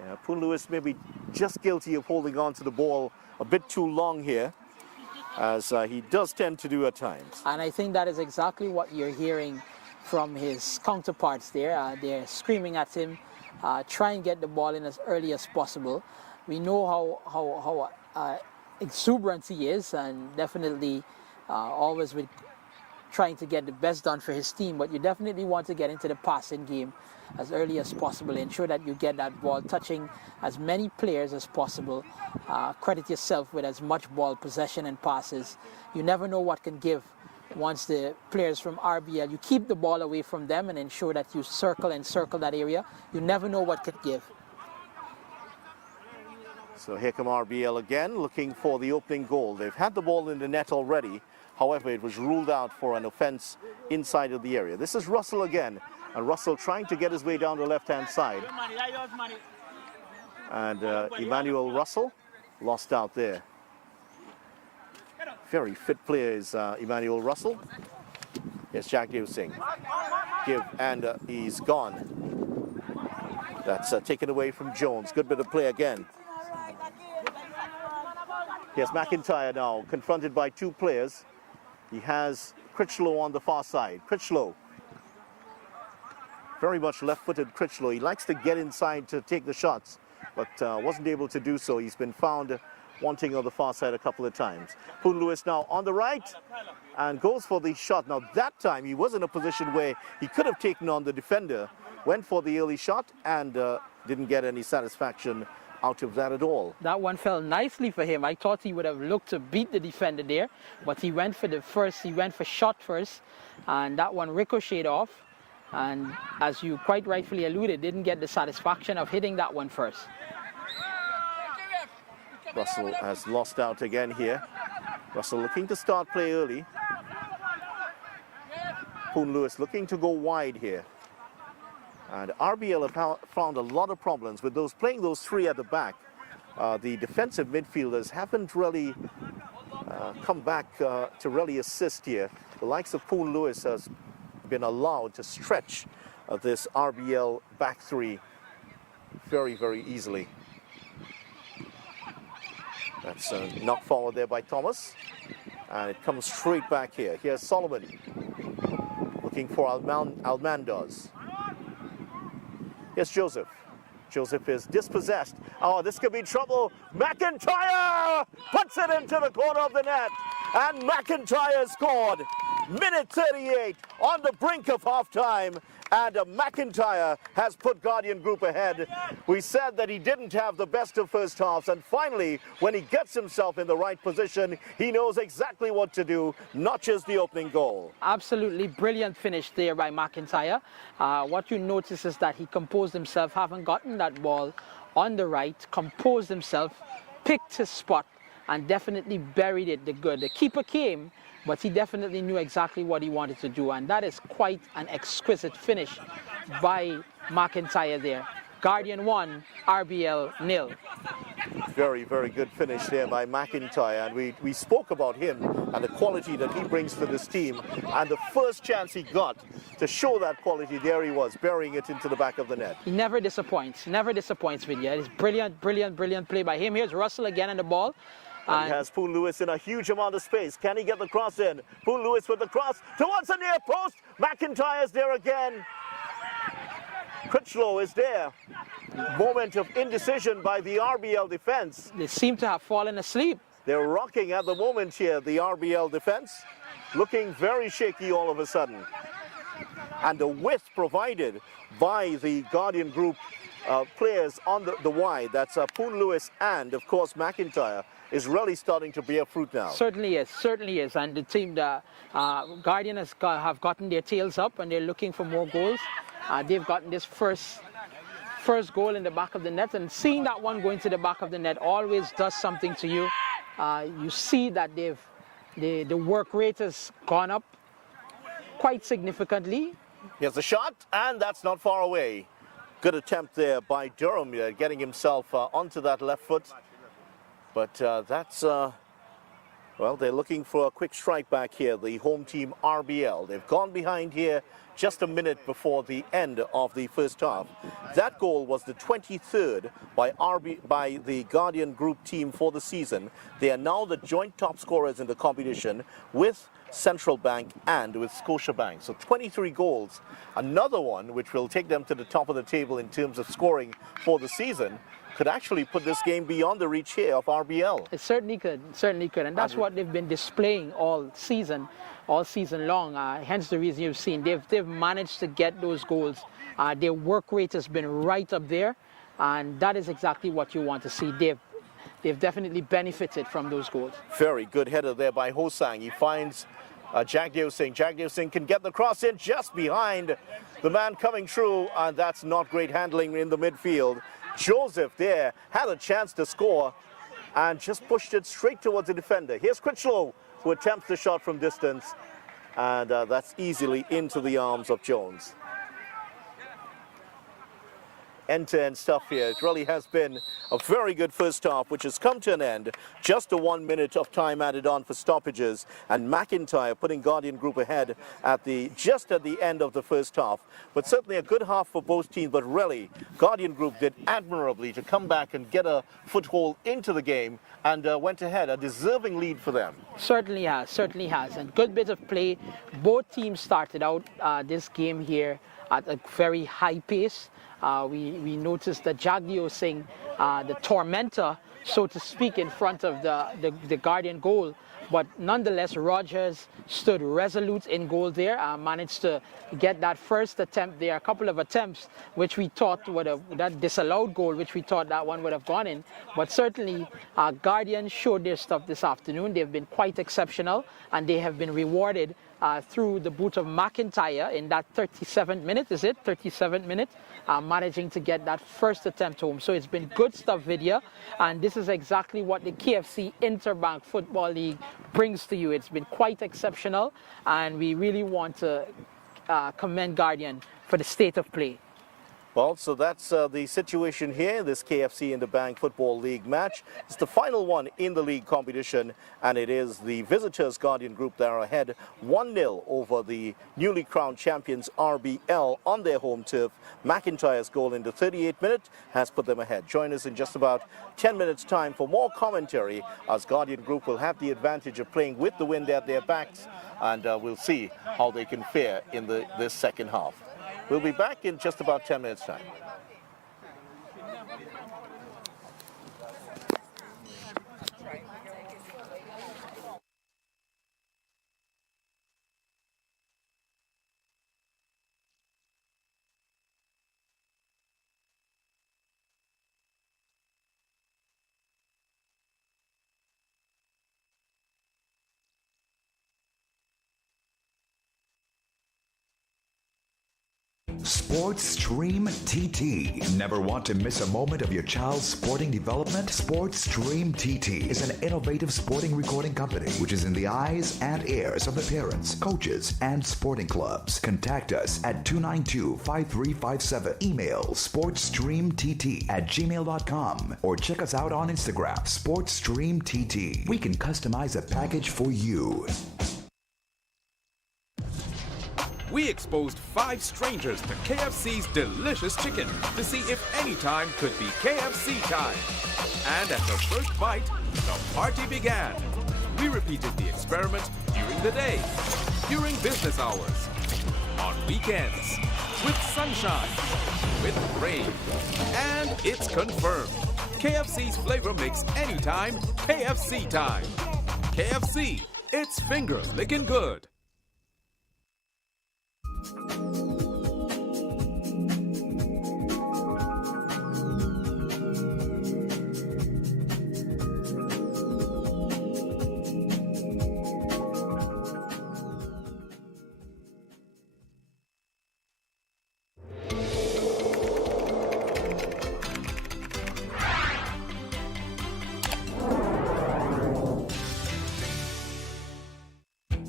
Yeah, Poon Lewis may be just guilty of holding on to the ball a bit too long here, as he does tend to do at times. And I think that is exactly what you're hearing from his counterparts there. They're screaming at him, try and get the ball in as early as possible. We know how exuberant he is, and definitely always with trying to get the best done for his team, but you definitely want to get into the passing game as early as possible. Ensure that you get that ball touching as many players as possible. Credit yourself with as much ball possession and passes. You never know what can give once the players from RBL, you keep the ball away from them and ensure that you circle that area. You never know what could give. So here come RBL again, looking for the opening goal. They've had the ball in the net already. However, it was ruled out for an offense inside of the area. This is Russell again, and Russell trying to get his way down the left-hand side. And Emmanuel Russell lost out there. Very fit player is Emmanuel Russell. Here's Jagdev Singh. Give, and he's gone. That's taken away from Jones. Good bit of play again. Here's McIntyre now, confronted by two players. He has Critchlow on the far side. Critchlow, very much left-footed Critchlow. He likes to get inside to take the shots, but wasn't able to do so. He's been found wanting on the far side a couple of times. Poon Lewis now on the right and goes for the shot. Now that time he was in a position where he could have taken on the defender, went for the early shot and didn't get any satisfaction out of that at all. That one fell nicely for him. I thought he would have looked to beat the defender there, but he went for shot first, and that one ricocheted off, and as you quite rightfully alluded, didn't get the satisfaction of hitting that one first. Russell has lost out again here. Russell looking to start play early. Poon Lewis looking to go wide here. And RBL have found a lot of problems with those playing those three at the back. The defensive midfielders haven't really come back to really assist here. The likes of Poon Lewis has been allowed to stretch this RBL back three very, very easily. That's knocked forward there by Thomas. And it comes straight back here. Here's Solomon looking for Almandoz. Here's Joseph. Joseph is dispossessed. Oh, this could be trouble. McIntyre puts it into the corner of the net. And McIntyre scored. Minute 38 on the brink of halftime. And McIntyre has put Guardian Group ahead. We said that he didn't have the best of first halves. And finally, when he gets himself in the right position, he knows exactly what to do, notches the opening goal. Absolutely brilliant finish there by McIntyre. What you notice is that he composed himself, having gotten that ball on the right, composed himself, picked his spot, and definitely buried it. The keeper came, but he definitely knew exactly what he wanted to do, and that is quite an exquisite finish by McIntyre there. Guardian 1, RBL 0. Very, very good finish there by McIntyre, and we spoke about him and the quality that he brings to this team, and the first chance he got to show that quality, there he was, burying it into the back of the net. He never disappoints with you. It's brilliant, brilliant, brilliant play by him. Here's Russell again on the ball. And he has Poon Lewis in a huge amount of space. Can he get the cross in? Poon Lewis with the cross towards the near post. McIntyre's there again. Critchlow is there. Moment of indecision by the RBL defense. They seem to have fallen asleep. They're rocking at the moment here, the RBL defense. Looking very shaky all of a sudden. And the width provided by the Guardian Group players on the wide, that's Poon Lewis and, of course, McIntyre, is really starting to bear fruit now. Certainly is. And the team, the Guardian have gotten their tails up and they're looking for more goals. They've gotten this first goal in the back of the net, and seeing that one going to the back of the net always does something to you. You see that the work rate has gone up quite significantly. Here's the shot, and that's not far away. Good attempt there by Durham, getting himself onto that left foot. But that's, well, they're looking for a quick strike back here, the home team RBL. They've gone behind here just a minute before the end of the first half. That goal was the 23rd by the Guardian Group team for the season. They are now the joint top scorers in the competition with Central Bank and with Scotiabank. So 23 goals. Another one, which will take them to the top of the table in terms of scoring for the season, could actually put this game beyond the reach here of RBL. It certainly could, and that's what they've been displaying all season long. Hence the reason you've seen they've managed to get those goals. Their work rate has been right up there, and that is exactly what you want to see. They've definitely benefited from those goals. Very good header there by Hosang. He finds Jagdev Singh. Jagdev Singh can get the cross in just behind the man coming through, and that's not great handling in the midfield. Joseph there had a chance to score and just pushed it straight towards the defender. Here's Critchlow, who attempts the shot from distance, and that's easily into the arms of Jones. end-to-end stuff here. It really has been a very good first half, which has come to an end. Just a 1 minute of time added on for stoppages, and McIntyre putting Guardian Group ahead at just at the end of the first half. But certainly a good half for both teams, but really Guardian Group did admirably to come back and get a foothold into the game and went ahead, a deserving lead for them. Certainly has, and good bit of play. Both teams started out this game here at a very high pace. We noticed that Jagdeo Singh, the tormentor, so to speak, in front of the Guardian goal. But nonetheless, Rogers stood resolute in goal there, managed to get that first attempt there, a couple of attempts which we thought would have, that disallowed goal, which we thought that one would have gone in. But certainly, Guardian showed their stuff this afternoon. They've been quite exceptional, and they have been rewarded through the boot of McIntyre in that 37th minute, is it? 37th minute, managing to get that first attempt home. So it's been good stuff, Vidya, and this is exactly what the KFC Interbank Football League brings to you. It's been quite exceptional, and we really want to commend Guardian for the state of play. Well, so that's the situation here, this KFC Interbank Football League match. It's the final one in the league competition, and it is the visitors Guardian Group that are ahead 1-0 over the newly crowned champions RBL on their home turf. McIntyre's goal in the 38th minute has put them ahead. Join us in just about 10 minutes time for more commentary, as Guardian Group will have the advantage of playing with the wind at their backs, and we'll see how they can fare in this second half. We'll be back in just about 10 minutes time. Sports Stream TT. Never want to miss a moment of your child's sporting development? Sports Stream TT is an innovative sporting recording company which is in the eyes and ears of the parents, coaches, and sporting clubs. Contact us at 292-5357. Email sportsstreamtt@gmail.com or check us out on Instagram, Sports Stream TT. We can customize a package for you. We exposed 5 strangers to KFC's delicious chicken to see if any time could be KFC time. And at the first bite, the party began. We repeated the experiment during the day, during business hours, on weekends, with sunshine, with rain, and it's confirmed. KFC's flavor makes anytime KFC time. KFC, it's finger licking good.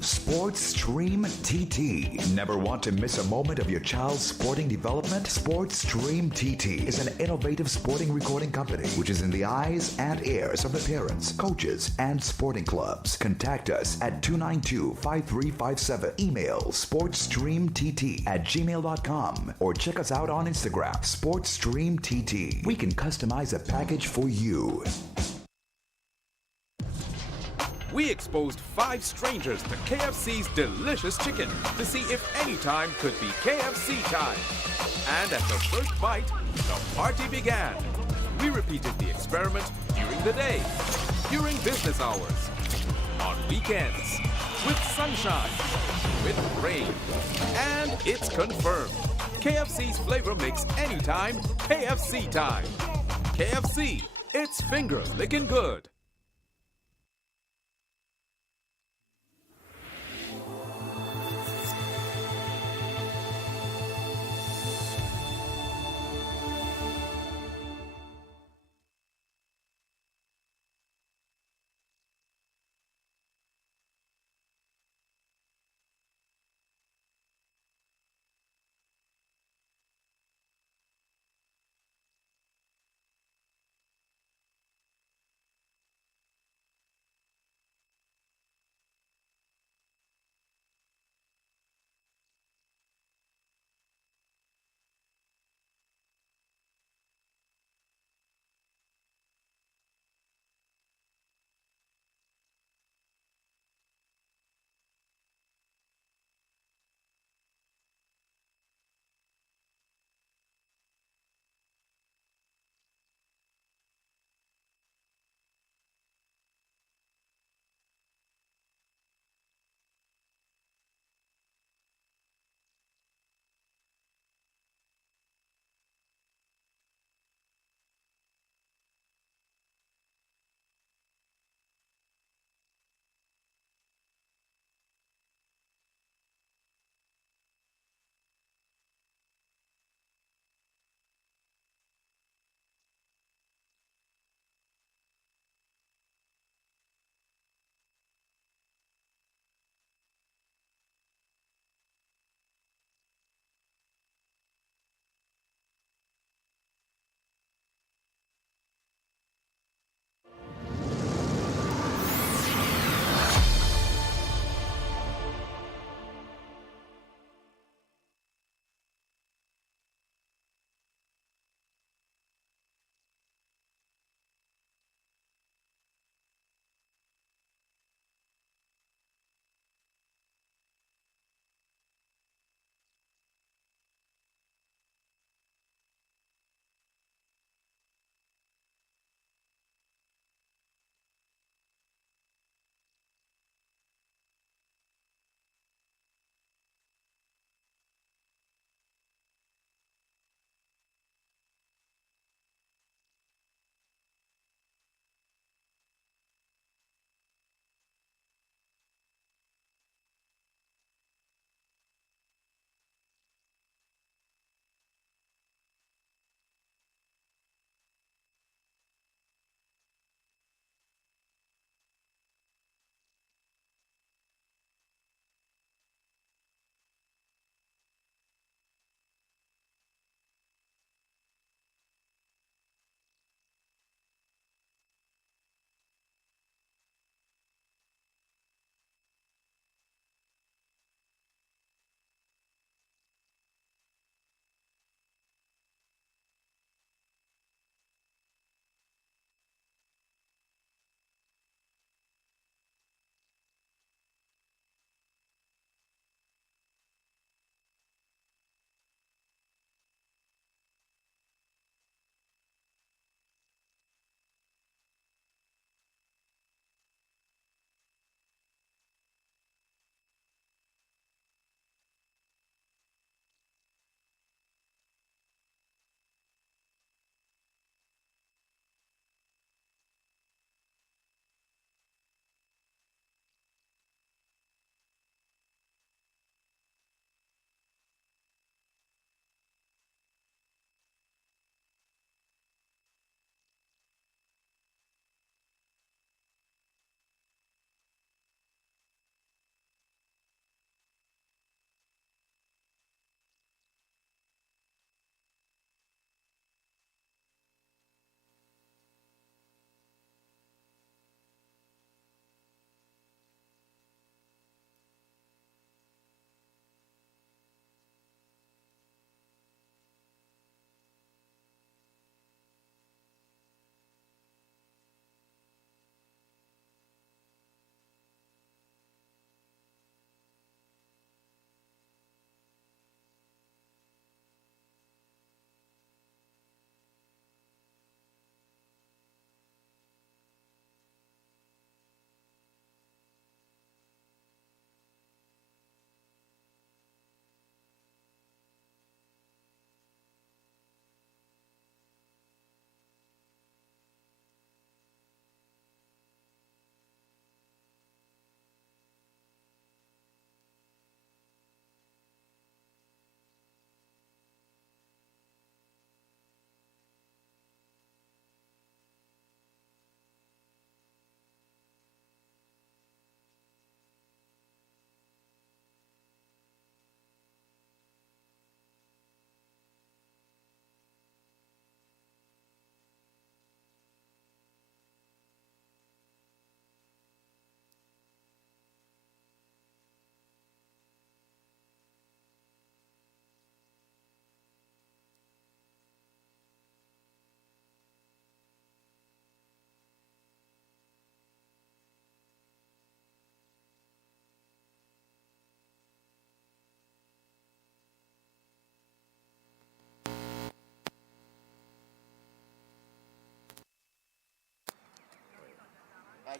Sports Stream TT. Never want to miss a moment of your child's sporting development? Sports Stream TT is an innovative sporting recording company which is in the eyes and ears of the parents, coaches, and sporting clubs. Contact us at 292-5357. Email sportsstreamtt@gmail.com or check us out on Instagram, Sports Stream TT. We can customize a package for you. We exposed 5 strangers to KFC's delicious chicken to see if any time could be KFC time. And at the first bite, the party began. We repeated the experiment during the day, during business hours, on weekends, with sunshine, with rain, and it's confirmed. KFC's flavor makes anytime KFC time. KFC, it's finger licking good.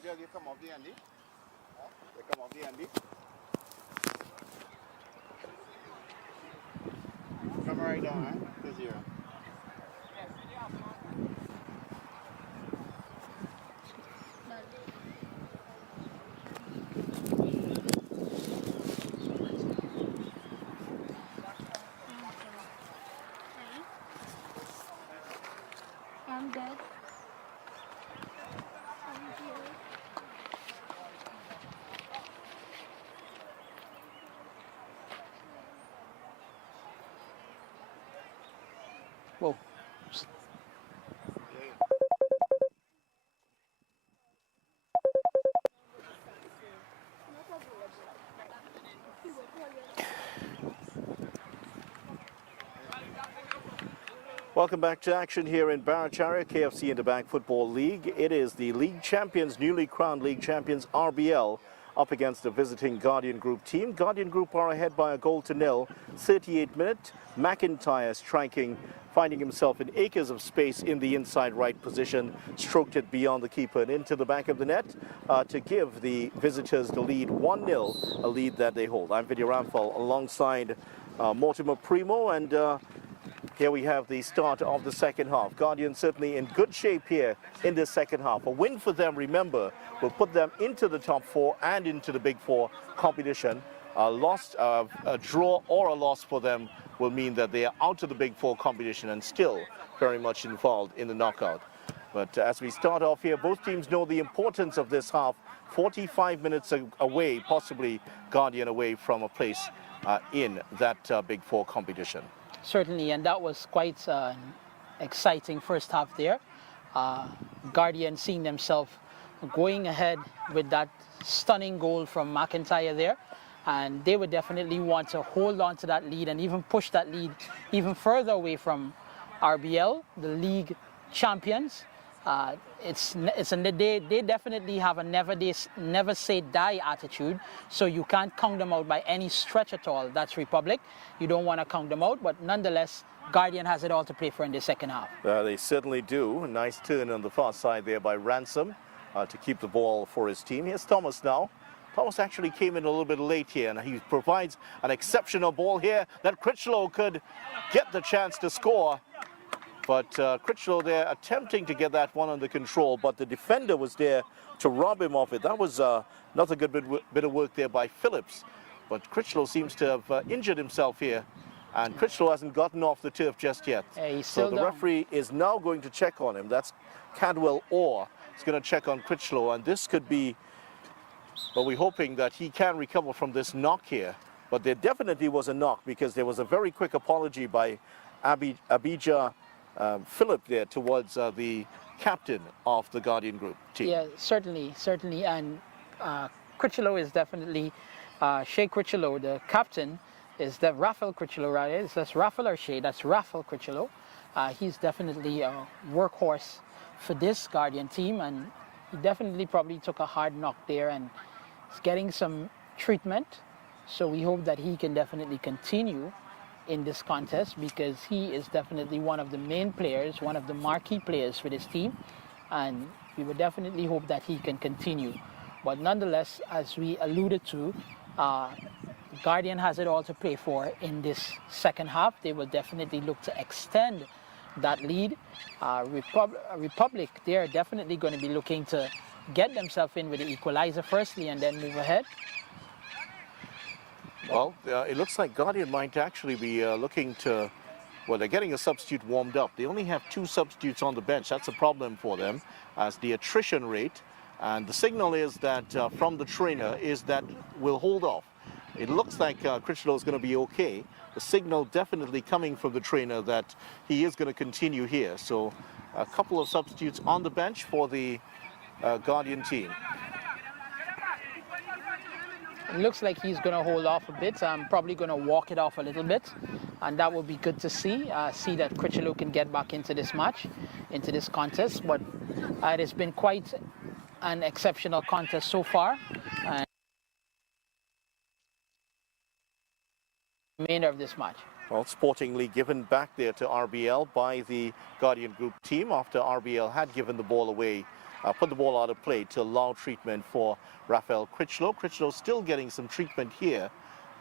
Nigel, you come off the Andy. You come off the Andy. Come right down, to 0. I'm good. Whoa. Welcome back to action here in Baracharya, KFC Interbank Football League. It is the league champions, newly crowned league champions, RBL, up against the visiting Guardian Group team. Guardian Group are ahead by a goal to nil. 38 minute, McIntyre striking, finding himself in acres of space in the inside right position, stroked it beyond the keeper and into the back of the net to give the visitors the lead 1-0, a lead that they hold. I'm Vidya Ramphal alongside Mortimer Primo, and here we have the start of the second half. Guardian certainly in good shape here in this second half. A win for them, remember, will put them into the top 4 and into the Big 4 competition. A draw or a loss for them will mean that they are out of the Big 4 competition and still very much involved in the knockout. But as we start off here, both teams know the importance of this half. 45 minutes away, possibly Guardian away from a place in that Big 4 competition. Certainly, and that was quite an exciting first half there. Guardian seeing themselves going ahead with that stunning goal from McIntyre there, and they would definitely want to hold on to that lead and even push that lead even further away from RBL, the league champions. They definitely have a never say die attitude, so you can't count them out by any stretch at all. That's Republic. You don't want to count them out, but nonetheless, Guardian has it all to play for in the second half. They certainly do. A nice turn on the far side there by Ransom to keep the ball for his team. Here's Thomas now. Thomas actually came in a little bit late here, and he provides an exceptional ball here that Critchlow could get the chance to score. But Critchlow there attempting to get that one under control, but the defender was there to rob him of it. That was not a good bit of work there by Phillips. But Critchlow seems to have injured himself here, and Critchlow hasn't gotten off the turf just yet. So the referee is now going to check on him. That's Cadwell Orr. He's going to check on Critchlow, and this could be, well, we're hoping that he can recover from this knock here. But there definitely was a knock, because there was a very quick apology by Abijah Phillip there towards the captain of the Guardian Group team. Yeah, certainly, and Critchlow is definitely, Shea Critchlow, the captain, is that Raphael Critchlow, right? Is that Raphael or Shea? That's Raphael Critchlow. He's definitely a workhorse for this Guardian team, and he definitely probably took a hard knock there and is getting some treatment. So we hope that he can definitely continue in this contest, because he is definitely one of the main players, one of the marquee players for this team, and we would definitely hope that he can continue. But nonetheless, as we alluded to, Guardian has it all to play for in this second half. They will definitely look to extend that lead. Republic, they are definitely going to be looking to get themselves in with the equalizer firstly and then move ahead. Well, it looks like Guardian might actually be looking to, well, they're getting a substitute warmed up. They only have 2 substitutes on the bench. That's a problem for them, as the attrition rate, and the signal is that from the trainer is that we'll hold off. It looks like Critchlow is going to be okay. The signal definitely coming from the trainer that he is going to continue here. So a couple of substitutes on the bench for the Guardian team. It looks like he's going to hold off a bit. I'm probably going to walk it off a little bit, and that will be good to see. See that Critchlow can get back into this match, into this contest. But it has been quite an exceptional contest so far. And remainder of this match. Well, sportingly given back there to RBL by the Guardian Group team after RBL had given the ball away put the ball out of play to allow treatment for Rafael Critchlow. Critchlow still getting some treatment here,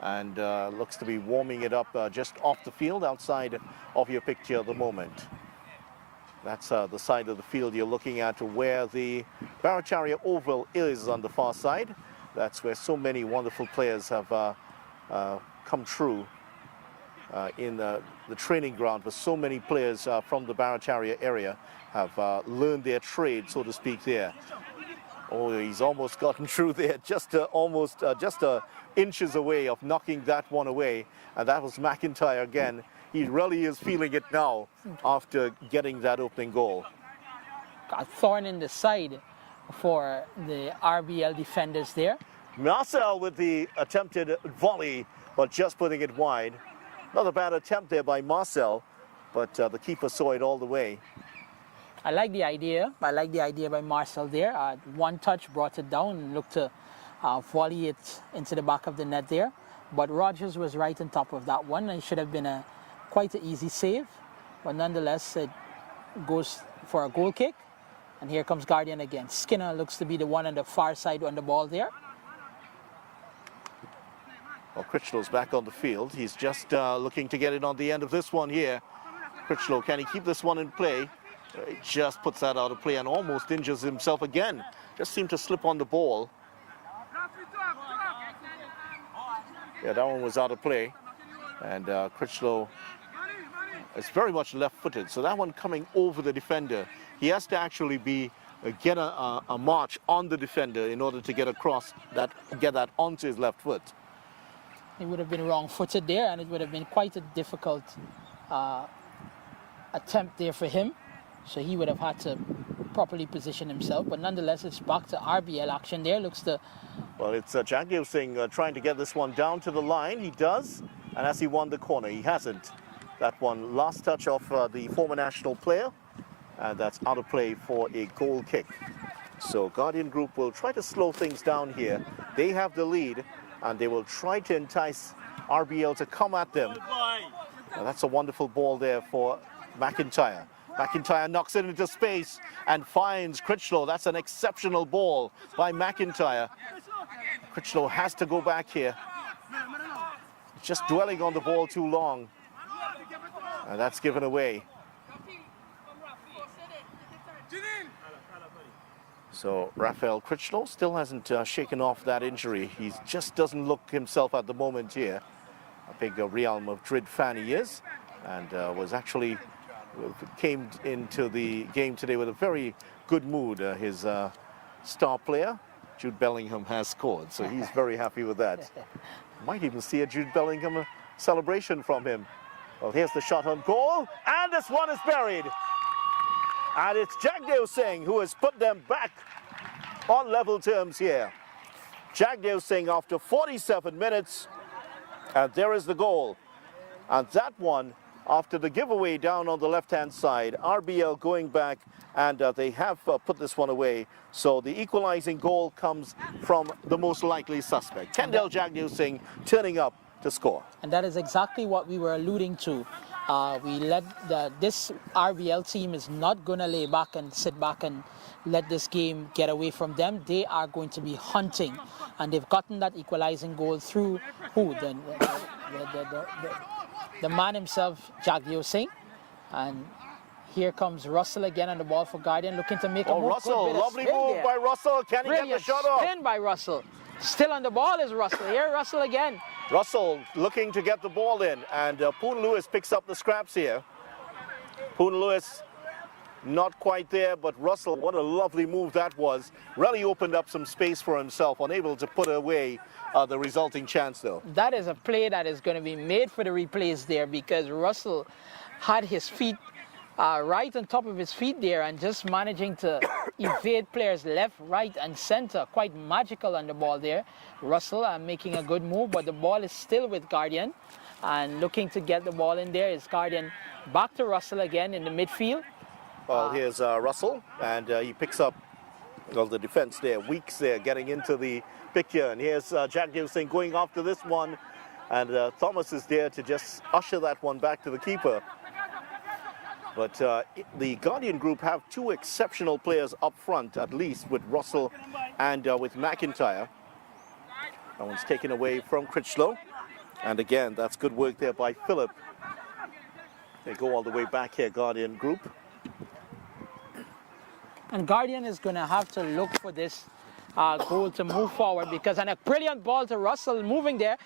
and looks to be warming it up just off the field outside of your picture at the moment. That's the side of the field you're looking at, where the Barataria Oval is on the far side. That's where so many wonderful players have come true in the training ground, where so many players from the Barataria area have learned their trade, so to speak, there. Oh, he's almost gotten through there, just inches away of knocking that one away, and that was McIntyre again. He really is feeling it now after getting that opening goal. A thorn in the side for the RBL defenders there. Marcel with the attempted volley, but just putting it wide. Not a bad attempt there by Marcel, but the keeper saw it all the way. I like the idea. I like the idea by Marcel there. One touch brought it down and looked to volley it into the back of the net there. But Rogers was right on top of that one. It should have been quite an easy save. But nonetheless, it goes for a goal kick. And here comes Guardian again. Skinner looks to be the one on the far side on the ball there. Well, Critchlow's back on the field. He's just looking to get it on the end of this one here. Critchlow, can he keep this one in play? He just puts that out of play and almost injures himself again. Just seemed to slip on the ball. Yeah, that one was out of play. And Critchlow is very much left-footed. So that one coming over the defender. He has to actually get a march on the defender in order to get across that, get that onto his left foot. He would have been wrong-footed there, and it would have been quite a difficult attempt there for him. So he would have had to properly position himself. But nonetheless, it's back to RBL action there. Looks to... Well, it's Jagdev Singh trying to get this one down to the line. He does. And as he won the corner, he hasn't. That one last touch of the former national player. And that's out of play for a goal kick. So Guardian Group will try to slow things down here. They have the lead, and they will try to entice RBL to come at them. Now, that's a wonderful ball there for McIntyre. McIntyre knocks it into space and finds Critchlow. That's an exceptional ball by McIntyre. Critchlow has to go back here. Just dwelling on the ball too long. And that's given away. So Rafael Critchlow still hasn't shaken off that injury. He just doesn't look himself at the moment here. A big Real Madrid fan he is, and was actually came into the game today with a very good mood. His star player, Jude Bellingham, has scored, so he's very happy with that. Might even see a Jude Bellingham celebration from him. Well, here's the shot on goal, and this one is buried. And it's Jagdev Singh who has put them back on level terms here. Jagdev Singh after 47 minutes, and there is the goal. And that one, after the giveaway down on the left-hand side, RBL going back, and they have put this one away. So the equalizing goal comes from the most likely suspect. Kendall Jagdev Singh turning up to score. And that is exactly what we were alluding to. This RBL team is not going to lay back and sit back and let this game get away from them. They are going to be hunting, and they've gotten that equalizing goal through who? The man himself, Jagdev Singh. And here comes Russell again on the ball for Guardian, looking to make a move. Russell, lovely move by Russell. Can he get the shot off? Spin by Russell. Still on the ball is Russell. Here, Russell again. Russell looking to get the ball in, and Poon Lewis picks up the scraps here. Poon Lewis not quite there, but Russell, what a lovely move that was. Really opened up some space for himself, unable to put away the resulting chance though. That is a play that is going to be made for the replays there, because Russell had his feet right on top of his feet there and just managing to evade players left, right and center. Quite magical on the ball there. Russell making a good move, but the ball is still with Guardian, and looking to get the ball in there is Guardian. Back to Russell again in the midfield. Well, here's Russell, and he picks up the defense there. Weeks there getting into the picture, and here's Jagdev Singh going after this one, and Thomas is there to just usher that one back to the keeper. But the Guardian group have two exceptional players up front, at least, with Russell and with McIntyre. That one's taken away from Critchlow. And again, that's good work there by Phillip. They go all the way back here, Guardian group. And Guardian is going to have to look for this goal to move forward, because and a brilliant ball to Russell moving there.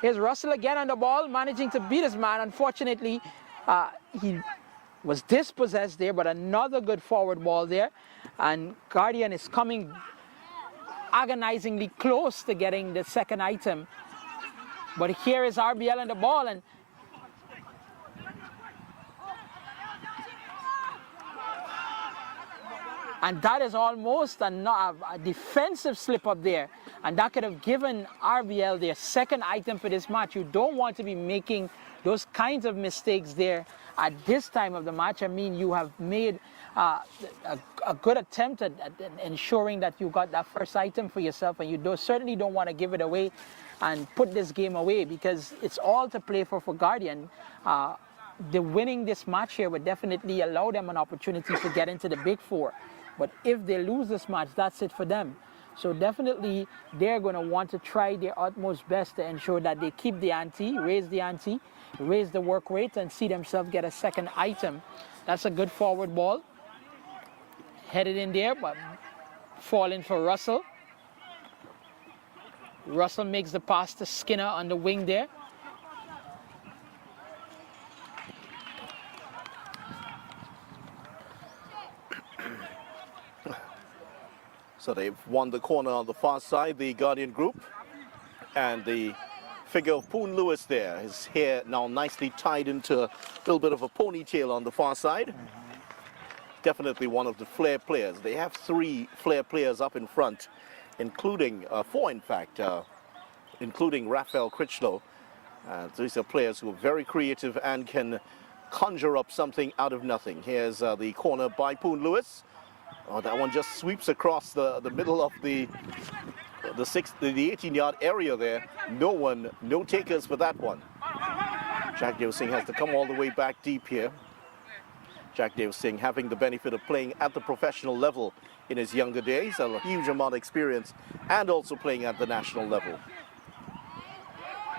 Here's Russell again on the ball, managing to beat his man. Unfortunately, he was dispossessed there, but another good forward ball there. And Guardian is coming agonizingly close to getting the second item. But here is RBL on the ball, and that is almost a defensive slip up there. And that could have given RBL their second item for this match. You don't want to be making those kinds of mistakes there at this time of the match. I mean, you have made a good attempt at ensuring that you got that first item for yourself, and you certainly don't want to give it away and put this game away, because it's all to play for Guardian. The winning this match here would definitely allow them an opportunity to get into the Big Four. But if they lose this match, that's it for them. So definitely they're going to want to try their utmost best to ensure that they keep the ante, raise the work rate, and see themselves get a second item. That's a good forward ball. Headed in there, but falling for Russell. Russell makes the pass to Skinner on the wing there. So they've won the corner on the far side, the Guardian group. And the figure of Poon Lewis there, his hair now nicely tied into a little bit of a ponytail on the far side. Definitely one of the flair players. They have three flair players up in front, including, four in fact, including Raphael Critchlow. These are players who are very creative and can conjure up something out of nothing. Here's the corner by Poon Lewis. Oh, that one just sweeps across the middle of the 18-yard area there. No takers for that one. Jackdev Singh has to come all the way back deep here. Jackdev Singh having the benefit of playing at the professional level in his younger days, a huge amount of experience, and also playing at the national level.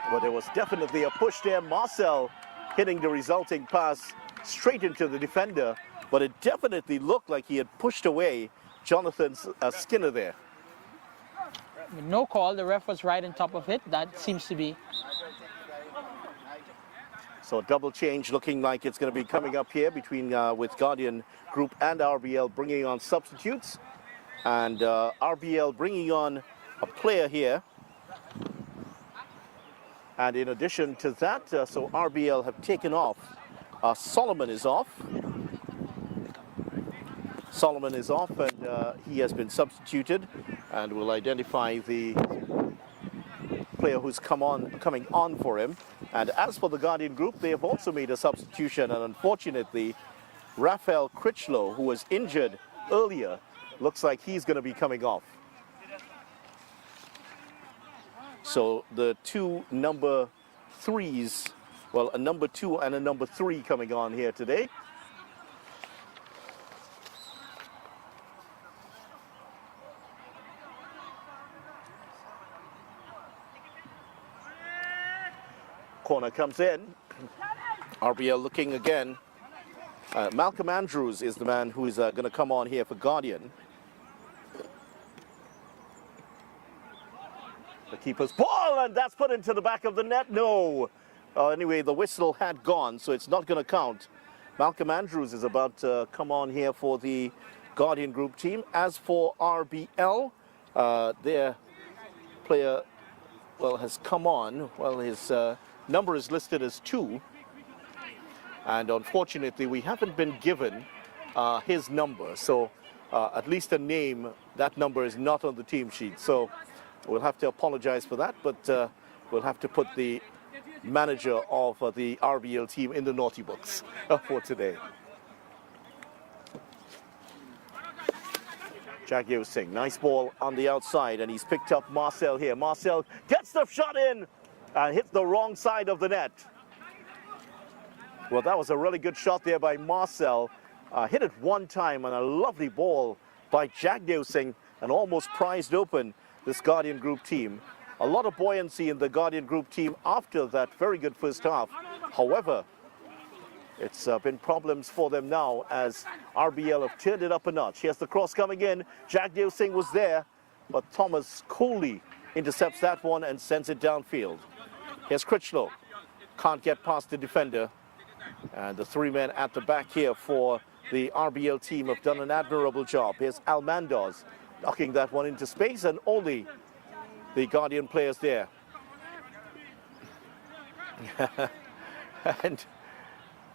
But there was definitely a push there. Marcel hitting the resulting pass straight into the defender, but it definitely looked like he had pushed away Jonathan Skinner there. No call, the ref was right on top of it. That seems to be. So double change looking like it's going to be coming up here between with Guardian Group and RBL bringing on substitutes. And RBL bringing on a player here. And in addition to that, so RBL have taken off. Solomon is off. Solomon is off, and he has been substituted, and we'll identify the player who's coming on for him. And as for the Guardian group, they have also made a substitution, and unfortunately, Raphael Critchlow, who was injured earlier, looks like he's going to be coming off. So the two number threes, well, a number 2 and a number 3 coming on here today. Corner comes in. RBL looking again. Malcolm Andrews is the man who is going to come on here for Guardian. The keeper's ball, and that's put into the back of the net. No. Anyway, the whistle had gone, so it's not going to count. Malcolm Andrews is about to come on here for the Guardian Group team. As for RBL, their player, well, has come on. Well, his number is listed as 2. And unfortunately, we haven't been given his number. So at least a name, that number is not on the team sheet. So we'll have to apologize for that, but we'll have to put the manager of the RBL team in the naughty books for today. Jagged Singh, nice ball on the outside, and he's picked up Marcel here. Marcel gets the shot in and hits the wrong side of the net. Well, that was a really good shot there by Marcel. Hit it one time, and a lovely ball by Jagdev Singh, and almost prized open this Guardian Group team. A lot of buoyancy in the Guardian Group team after that very good first half. However, it's been problems for them now as RBL have turned it up a notch. Here's the cross coming in. Jagdev Singh was there, but Thomas coolly intercepts that one and sends it downfield. Here's Critchlow. Can't get past the defender. And the three men at the back here for the RBL team have done an admirable job. Here's Almandoz knocking that one into space, and only the Guardian players there. And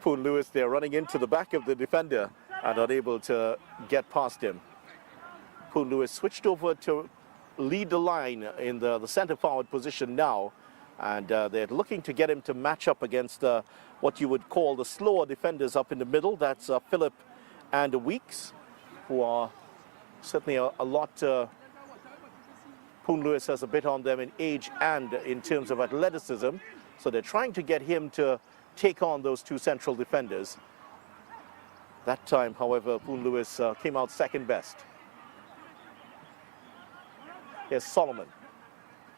Poon Lewis there running into the back of the defender and unable to get past him. Poon Lewis switched over to lead the line in the center forward position now, and they're looking to get him to match up against what you would call the slower defenders up in the middle. That's Philip and Weeks, who are certainly a lot. Poon Lewis has a bit on them in age and in terms of athleticism, so they're trying to get him to take on those two central defenders. That time, however, Poon Lewis came out second best. Here's Solomon.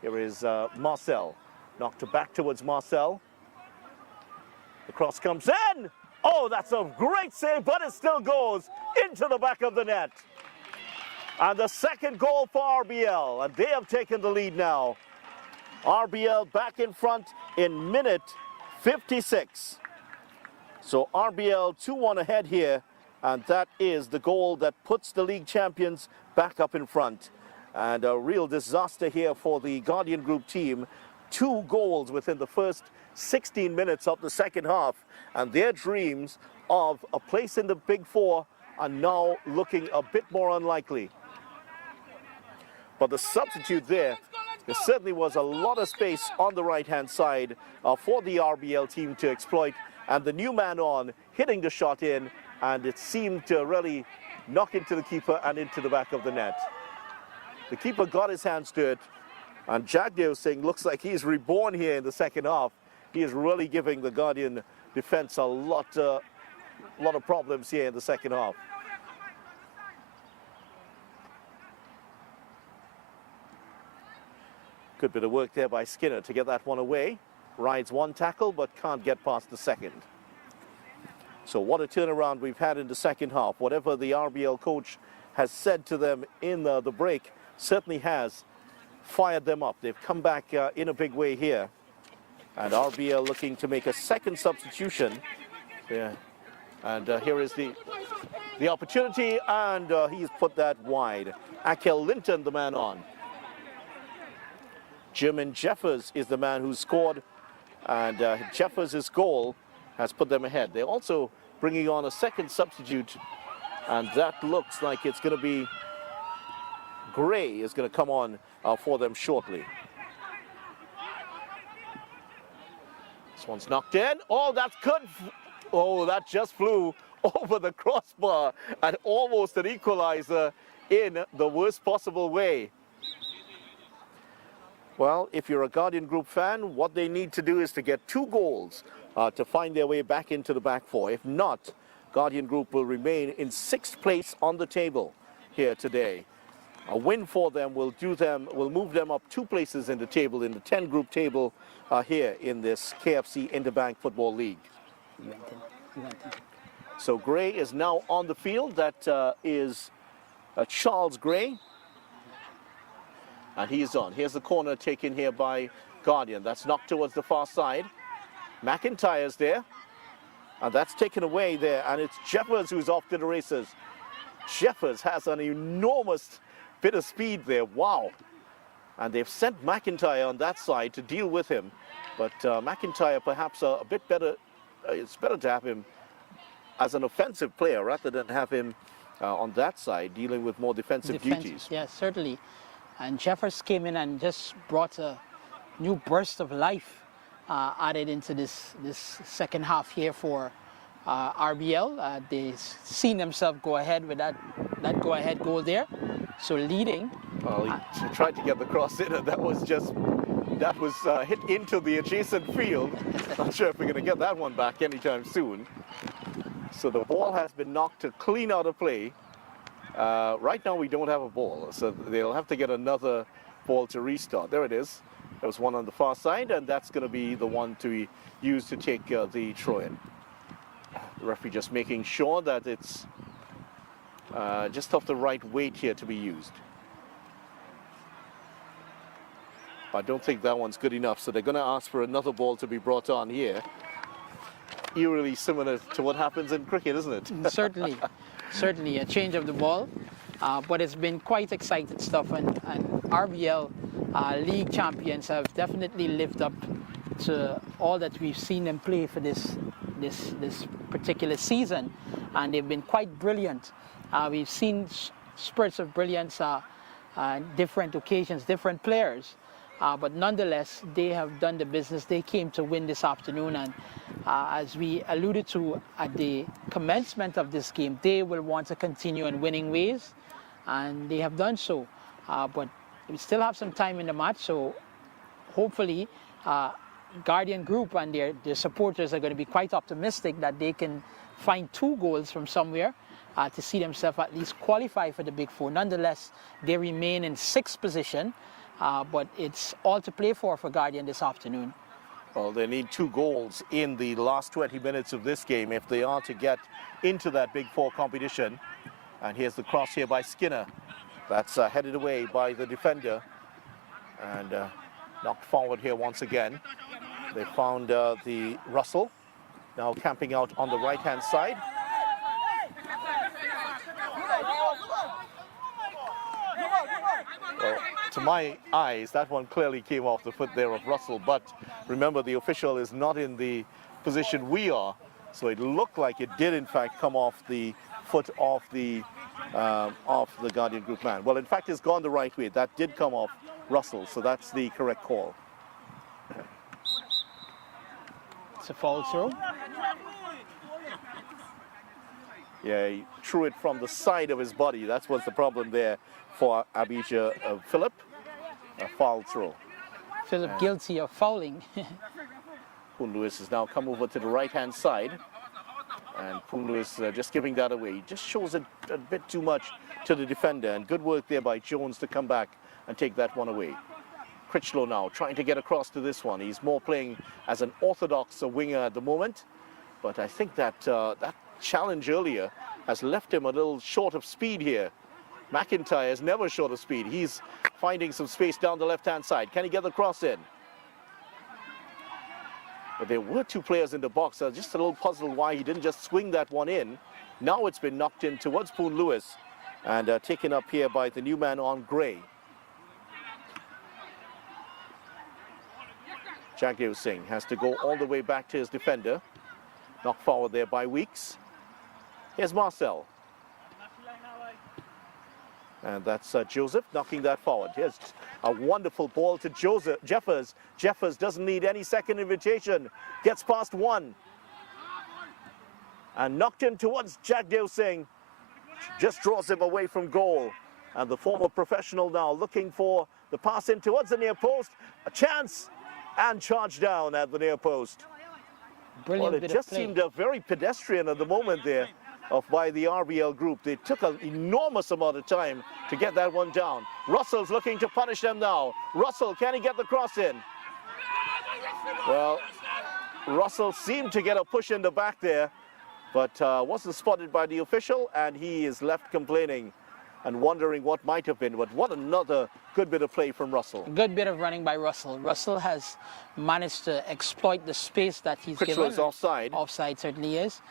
Here is Marcel. Knocked back towards Marcel. The cross comes in. Oh, that's a great save, but it still goes into the back of the net. And the second goal for RBL, and they have taken the lead now. RBL back in front in minute 56. So RBL 2-1 ahead here, and that is the goal that puts the league champions back up in front. And a real disaster here for the Guardian Group team. 2 goals within the first 16 minutes of the second half, and their dreams of a place in the Big Four are now looking a bit more unlikely. But the substitute there certainly was a lot of space on the right-hand side for the RBL team to exploit, and the new man on hitting the shot in, and it seemed to really knock into the keeper and into the back of the net. The keeper got his hands to it, and Jagdev Singh looks like he's reborn here in the second half. He is really giving the Guardian defense a lot of problems here in the second half. Good bit of work there by Skinner to get that one away. Rides one tackle but can't get past the second. So what a turnaround we've had in the second half. Whatever the RBL coach has said to them in the break certainly has fired them up. They've come back in a big way here. And RBL looking to make a second substitution. Yeah. And here is the opportunity, and he's put that wide. Akel Linton, the man on. Jermaine Jeffers is the man who scored, and Jeffers' goal has put them ahead. They're also bringing on a second substitute, and that looks like it's going to be Gray is going to come on for them shortly. This one's knocked in. Oh, that's good. Oh, that just flew over the crossbar, and almost an equalizer in the worst possible way. Well, if you're a Guardian Group fan, what they need to do is to get 2 goals to find their way back into the back four. If not, Guardian Group will remain in 6th place on the table here today. A win for them will move them up 2 places in the table, in the 10-group table here in this KFC Interbank Football League. So Gray is now on the field. That is Charles Gray. And he's on. Here's the corner taken here by Guardian. That's knocked towards the far side. McIntyre's there. And that's taken away there. And it's Jeffers who's off to the races. Jeffers has an enormous bit of speed there. Wow. And they've sent McIntyre on that side to deal with him. But McIntyre perhaps a bit better. It's better to have him as an offensive player rather than have him on that side dealing with more defensive duties. Yeah, certainly. And Jeffers came in and just brought a new burst of life added into this second half here for RBL. They've seen themselves go ahead with that go-ahead goal there. So leading. Well, he tried to get the cross in, and that was just that was hit into the adjacent field. Not sure if we're going to get that one back anytime soon. So the ball has been knocked clean out of play. Right now we don't have a ball, so they'll have to get another ball to restart. There it is. There was one on the far side, and that's going to be the one to use to take the throw-in. The referee just making sure that it's just of the right weight here to be used. I don't think that one's good enough, so they're going to ask for another ball to be brought on here. Eerily similar to what happens in cricket, isn't it? Certainly, certainly a change of the ball, but it's been quite exciting stuff, and RBL league champions have definitely lived up to all that we've seen them play for this particular season, and they've been quite brilliant. We've seen spurts of brilliance, different occasions, different players. But nonetheless, they have done the business. They came to win this afternoon, and as we alluded to at the commencement of this game, they will want to continue in winning ways, and they have done so. But we still have some time in the match, so hopefully Guardian Group and their supporters are going to be quite optimistic that they can find 2 goals from somewhere to see themselves at least qualify for the Big Four. Nonetheless, they remain in 6th position. But it's all to play for Guardian this afternoon. Well, they need 2 goals in the last 20 minutes of this game if they are to get into that Big Four competition. And here's the cross here by Skinner. That's headed away by the defender and knocked forward here once again. They found the Russell, now camping out on the right-hand side. Well, to my eyes, that one clearly came off the foot there of Russell, but remember the official is not in the position we are, so it looked like it did in fact come off the foot of the Guardian Group man. Well, in fact, it's gone the right way. That did come off Russell, so that's the correct call. It's a foul throw. Yeah, he threw it from the side of his body. That's what's the problem there for Abijah Philip. A foul throw. Philip guilty of fouling. Poon Lewis has now come over to the right-hand side. And Poon Lewis just giving that away. Just shows it a bit too much to the defender. And good work there by Jones to come back and take that one away. Critchlow now trying to get across to this one. He's more playing as an orthodox winger at the moment. But I think that that challenge earlier has left him a little short of speed here. McIntyre is never short of speed. He's finding some space down the left-hand side. Can he get the cross in? But there were 2 players in the box. I was just a little puzzled why he didn't just swing that one in. Now it's been knocked in towards Poon Lewis and taken up here by the new man on Gray. Jagdev Singh has to go all the way back to his defender. Knocked forward there by Weeks. Here's Marcel. And that's Joseph knocking that forward. Here's a wonderful ball to Jeffers. Jeffers doesn't need any second invitation. Gets past one. And knocked in towards Jagdev Singh. Just draws him away from goal. And the former professional now looking for the pass in towards the near post. A chance and charge down at the near post. Brilliant. Well, it just seemed very pedestrian at the moment there by the RBL group. They took an enormous amount of time to get that one down. Russell's looking to punish them now. Russell, can he get the cross in? Well, Russell seemed to get a push in the back there, but wasn't spotted by the official, and he is left complaining and wondering what might have been. But what another good bit of play from Russell. Good bit of running by Russell. Russell has managed to exploit the space that he's given. Is offside. Offside certainly is.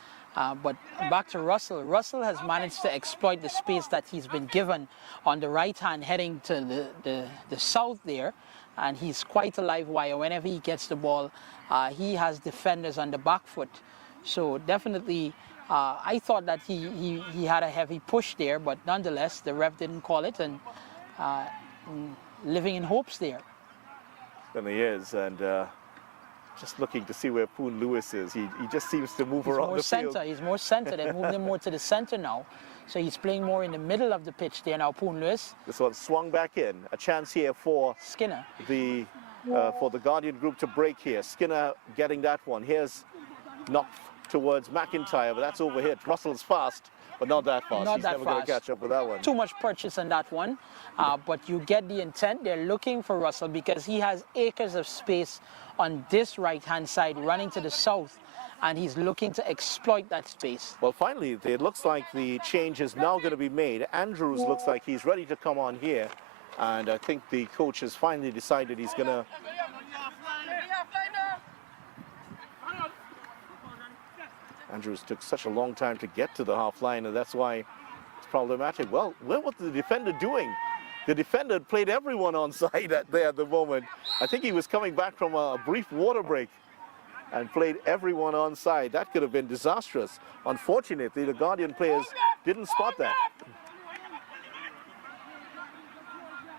But back to Russell. Russell has managed to exploit the space that he's been given on the right hand heading to the south there. And he's quite a live wire. Whenever he gets the ball, he has defenders on the back foot. So definitely, I thought that he had a heavy push there, but nonetheless, the ref didn't call it, and living in hopes there. And he is, and just looking to see where Poon Lewis is. He just seems to move around the field. He's more center. They've moved him more to the center now. So he's playing more in the middle of the pitch there now, Poon Lewis. This one swung back in. A chance here for Skinner. The for the Guardian group to break here. Skinner getting that one. Here's knocked towards McIntyre, but that's overhit. Russell's fast, but not that fast. Not He's that never going to fast. catch up with that one. Too much purchase on that one, but you get the intent. They're looking for Russell because he has acres of space on this right-hand side running to the south, and he's looking to exploit that space. Well, finally, it looks like the change is now going to be made. Andrews looks like he's ready to come on here, and I think the coach has finally decided he's going to... Andrews took such a long time to get to the half line, and that's why it's problematic. Well, what was the defender doing? The defender played everyone on side there at the moment. I think he was coming back from a brief water break and played everyone on side. That could have been disastrous. Unfortunately, the Guardian players didn't spot that.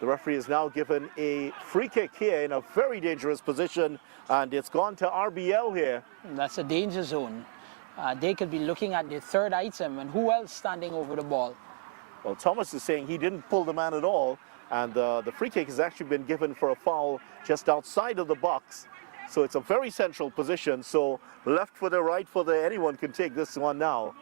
The referee is now given a free kick here in a very dangerous position, and it's gone to RBL here. That's a danger zone. They could be looking at the third item, and who else standing over the ball? Well, Thomas is saying he didn't pull the man at all, and the free kick has actually been given for a foul just outside of the box. So it's a very central position, so left footer, right footer, anyone can take this one now.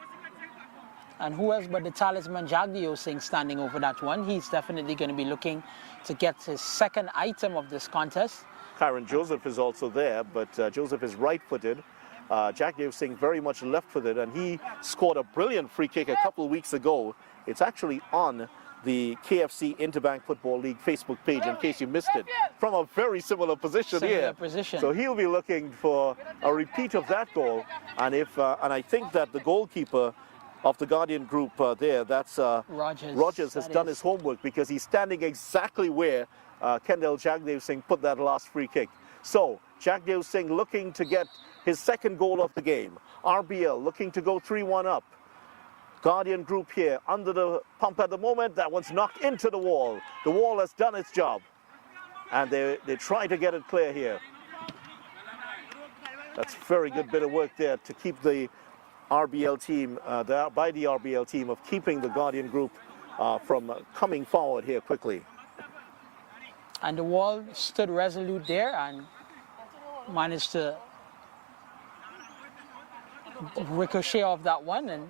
And who else but the talisman Jagdeo Singh standing over that one? He's definitely going to be looking to get his second item of this contest. Kyron Joseph is also there, but Joseph is right-footed. Jagdeo Singh very much left-footed, and he scored a brilliant free kick a couple of weeks ago. It's actually on the KFC Interbank Football League Facebook page in case you missed it, from a very similar position here. So he'll be looking for a repeat of that goal, and I think that the goalkeeper of the Guardian group there, that's Rogers has done his homework, because he's standing exactly where Kendall Jagdev Singh put that last free kick. So Jagdev Singh looking to get his second goal of the game. RBL looking to go 3-1 up. Guardian group here under the pump at the moment. That one's knocked into the wall. The wall has done its job, and they try to get it clear here. That's a very good bit of work there to keep the RBL team, by the RBL team, of keeping the Guardian group from coming forward here quickly. And the wall stood resolute there and managed to ricochet off that one. And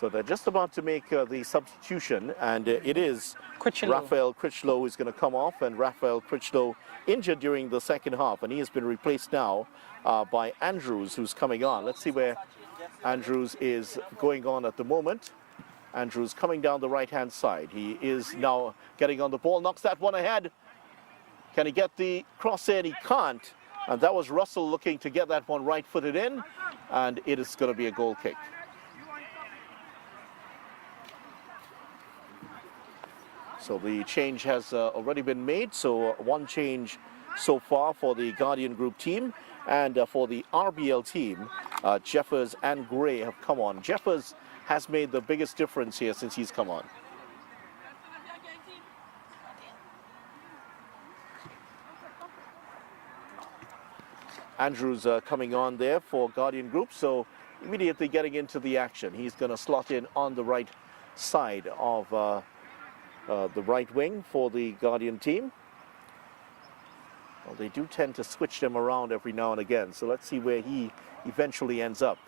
so they're just about to make the substitution, and it is Critchlow. Raphael Critchlow is going to come off, and Raphael Critchlow injured during the second half, and he has been replaced now by Andrews, who's coming on. Let's see where Andrews is going on at the moment. Andrews coming down the right-hand side. He is now getting on the ball, knocks that one ahead. Can he get the cross in? He can't. And that was Russell looking to get that one right-footed in, and it is going to be a goal kick. So the change has already been made. So one change so far for the Guardian group team, and for the RBL team, Jeffers and Gray have come on. Jeffers has made the biggest difference here since he's come on. Andrews coming on there for Guardian group, so immediately getting into the action. He's going to slot in on the right side of the right wing for the Guardian team. Well, they do tend to switch them around every now and again, so let's see where he eventually ends up.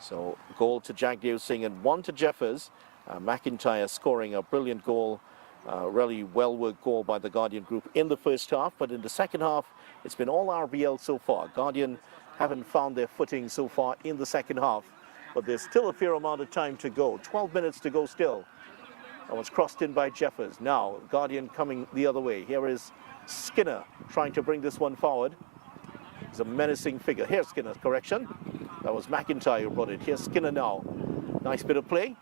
So goal to Jagdev Singh and one to Jeffers. McIntyre scoring a brilliant goal, really well-worked goal by the Guardian group in the first half, but in the second half, it's been all RBL so far. Guardian haven't found their footing so far in the second half, but there's still a fair amount of time to go. 12 minutes to go still. That was crossed in by Jeffers. Now, Guardian coming the other way. Here is Skinner trying to bring this one forward. He's a menacing figure. Here's Skinner's correction. That was McIntyre who brought it. Here's Skinner now. Nice bit of play.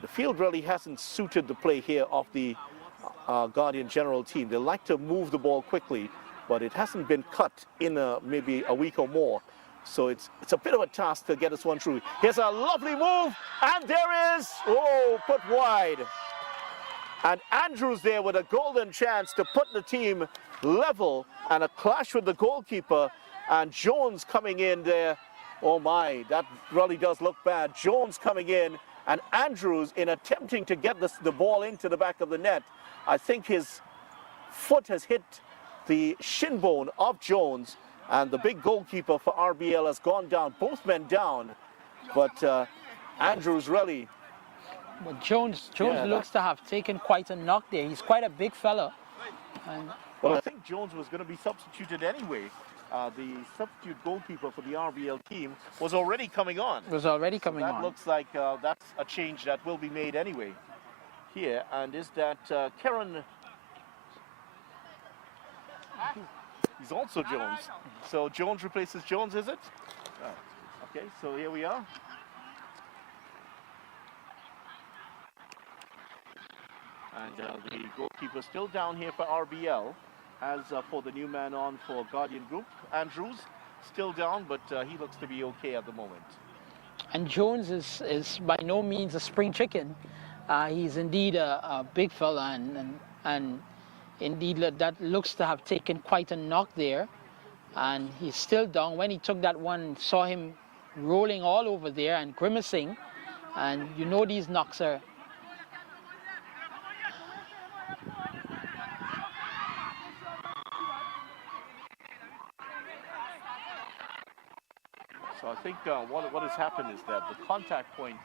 The field really hasn't suited the play here of the Guardian general team. They like to move the ball quickly, but it hasn't been cut in maybe a week or more. So it's a bit of a task to get this one through. Here's a lovely move, and there is, oh, put wide. And Andrews there with a golden chance to put the team level, and a clash with the goalkeeper, and Jones coming in there. Oh my, that really does look bad. Jones coming in, and Andrews, in attempting to get the ball into the back of the net, I think his foot has hit the shin bone of Jones, and the big goalkeeper for RBL has gone down. Both men down, but Andrews really... But Jones looks to have taken quite a knock there. He's quite a big fella. And well, I think Jones was going to be substituted anyway. The substitute goalkeeper for the RBL team was already coming on. That looks like that's a change that will be made anyway here. And is that Karen? He's also Jones. So Jones replaces Jones, is it? Oh, okay, so here we are. And the goalkeeper still down here for RBL. As for the new man on for Guardian Group, Andrews, still down, but he looks to be okay at the moment. And Jones is by no means a spring chicken. He's indeed a big fella, and indeed that looks to have taken quite a knock there. And he's still down. When he took that one, saw him rolling all over there and grimacing. And you know these knocks are... So I think what has happened is that the contact point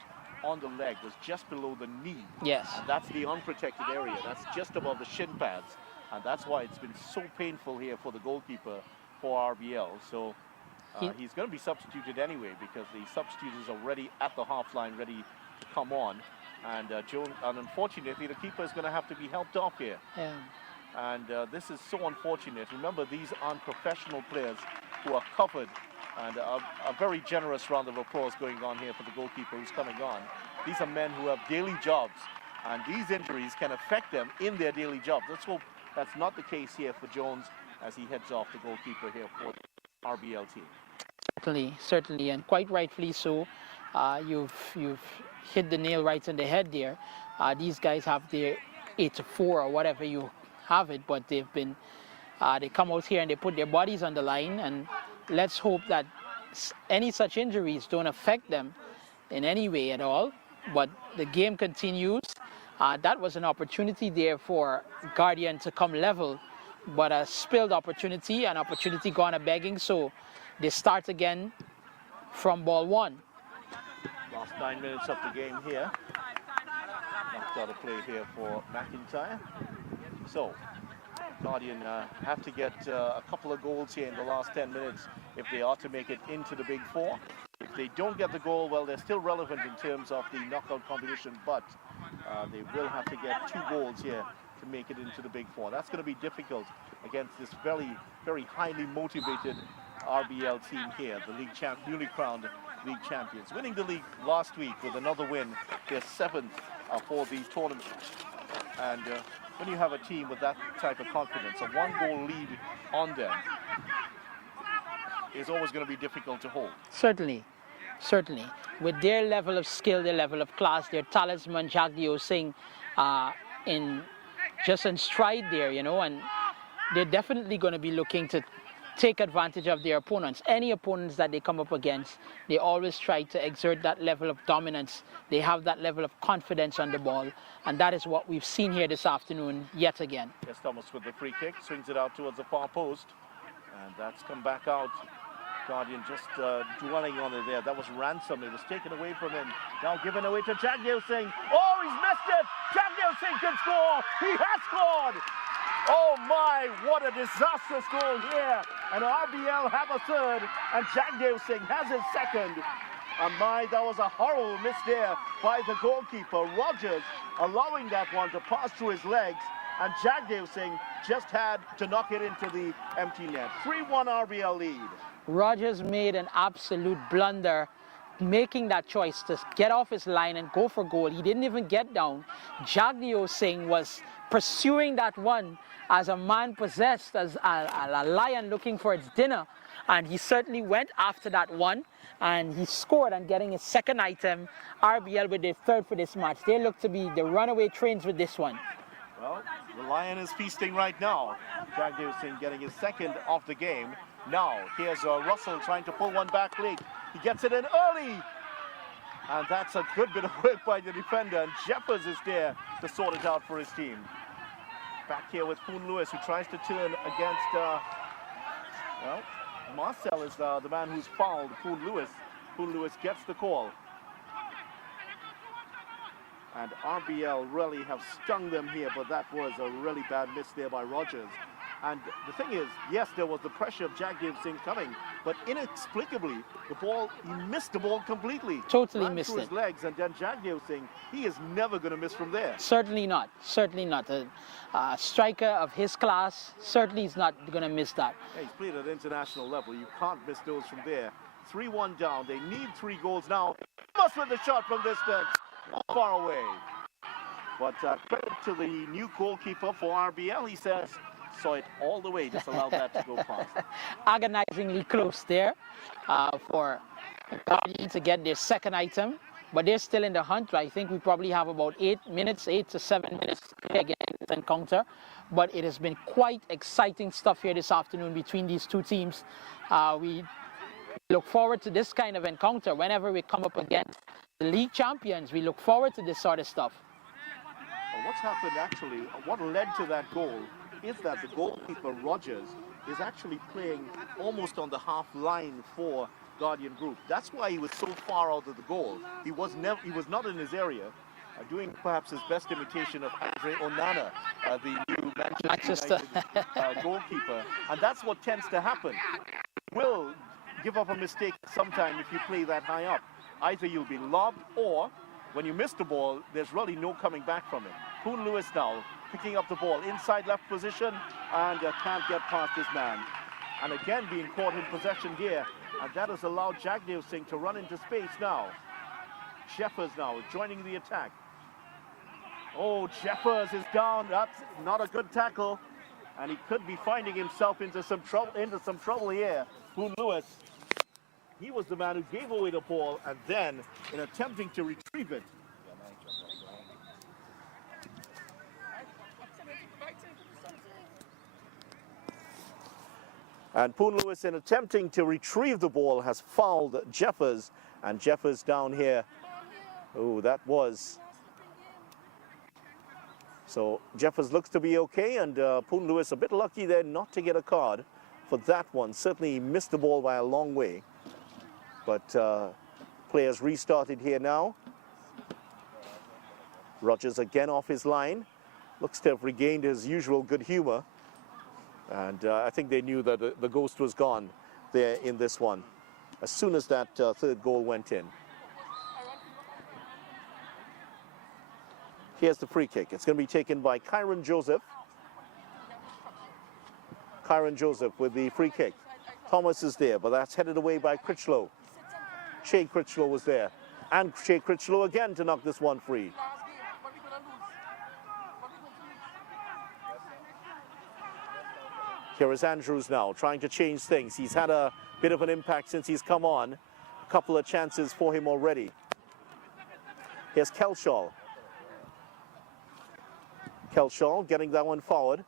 on the leg was just below the knee. Yes. And that's the unprotected area. That's just above the shin pads. And that's why it's been so painful here for the goalkeeper for RBL. So he's going to be substituted anyway because the substitute is already at the half line ready to come on. And unfortunately, the keeper is going to have to be helped off here. Yeah. And this is so unfortunate. Remember, these aren't professional players who are covered. And a very generous round of applause going on here for the goalkeeper who's coming on. These are men who have daily jobs, and these injuries can affect them in their daily jobs. Let's hope that's not the case here for Jones as he heads off, the goalkeeper here for the RBL team. Certainly, and quite rightfully so. You've hit the nail right in the head there. These guys have their 8-4 or whatever you have it, but they've been, they come out here and they put their bodies on the line, and let's hope that any such injuries don't affect them in any way at all. But the game continues. That was an opportunity there for Guardian to come level, but a spilled opportunity, an opportunity gone a begging. So they start again from ball one. Last 9 minutes of the game here. Knocked out a play here for McIntyre. So Guardian have to get a couple of goals here in the last 10 minutes if they are to make it into the Big Four. If they don't get the goal, well, they're still relevant in terms of the knockout competition, but they will have to get 2 goals here to make it into the Big Four. That's going to be difficult against this very, very highly motivated RBL team here, the newly crowned league champions. Winning the league last week with another win, they're 7th for the tournament. And when you have a team with that type of confidence, a 1-goal lead on them is always going to be difficult to hold. Certainly. With their level of skill, their level of class, their talisman, Jagdeo Singh, in stride there, you know, and they're definitely going to be looking to take advantage of their opponents. Any opponents that they come up against, they always try to exert that level of dominance. They have that level of confidence on the ball, and that is what we've seen here this afternoon yet again. Yes, Thomas with the free kick, swings it out towards the far post, and that's come back out. Guardian just dwelling on it there. That was Ransom. It was taken away from him. Now given away to Jagdeo Singh. Oh, he's missed it! Jagdeo Singh can score! He has scored! Oh my, what a disastrous goal here. And RBL have a third, and Jagdeo Singh has his second. And my, that was a horrible miss there by the goalkeeper. Rogers allowing that one to pass through his legs, and Jagdeo Singh just had to knock it into the empty net. 3-1 RBL lead. Rogers made an absolute blunder making that choice to get off his line and go for goal. He didn't even get down. Jagdeo Singh was pursuing that one as a man possessed, as a lion looking for its dinner. And he certainly went after that one, and he scored and getting his second item. RBL with their third for this match. They look to be the runaway trains with this one. Well, the lion is feasting right now. Jagdeo Singh getting his second of the game. Now, here's Russell trying to pull one back late. He gets it in early. And that's a good bit of work by the defender. And Jeffers is there to sort it out for his team. Back here with Poon Lewis, who tries to turn against, well, Marcel is the man who's fouled Poon Lewis. Poon Lewis gets the call. And RBL really have stung them here, but that was a really bad miss there by Rogers. And the thing is, yes, there was the pressure of Jagdev Singh coming, but inexplicably, he missed the ball completely. Totally Ran missed through it. his legs, and then Jagdev Singh, he is never going to miss from there. Certainly not. Certainly not. A striker of his class certainly is not going to miss that. Yeah, he's played at international level. You can't miss those from there. 3-1 down. They need 3 goals now. Must win the shot from distance. Far away. But credit to the new goalkeeper for RBL. He says, saw it all the way, just allowed that to go past. Agonizingly close there for Guardian to get their second item, but they're still in the hunt. I think we probably have about 8 to 7 minutes to play again in this encounter, but it has been quite exciting stuff here this afternoon between these two teams. We look forward to this kind of encounter whenever we come up against the league champions. We look forward to this sort of stuff. Well, what's happened actually, what led to that goal is that the goalkeeper Rogers is actually playing almost on the half line for Guardian Group. That's why he was so far out of the goal. He was not in his area, doing perhaps his best imitation of Andre Onana, the new Manchester United goalkeeper. And that's what tends to happen. You will give up a mistake sometime if you play that high up. Either you'll be lobbed, or when you miss the ball, there's really no coming back from it. Poon Lewis now picking up the ball inside left position and can't get past his man. And again being caught in possession here, and that has allowed Jagdev Singh to run into space now. Jeffers now joining the attack. Oh, Jeffers is down. That's not a good tackle, and he could be finding himself into some trouble here. Poon Lewis, he was the man who gave away the ball, and then in attempting to retrieve it, and Poon Lewis, in attempting to retrieve the ball, has fouled Jeffers, and Jeffers down here. Oh, that was. So Jeffers looks to be okay, and Poon Lewis a bit lucky there not to get a card for that one. Certainly he missed the ball by a long way. But players restarted here now. Rogers again off his line. Looks to have regained his usual good humor. And I think they knew that the ghost was gone there in this one, as soon as that third goal went in. Here's the free kick. It's going to be taken by Kyron Joseph. Kyron Joseph with the free kick. Thomas is there, but that's headed away by Critchlow. Shea Critchlow was there. And Shea Critchlow again to knock this one free. Here is Andrews now, trying to change things. He's had a bit of an impact since he's come on. A couple of chances for him already. Here's Kelshaw. Kelshaw getting that one forward.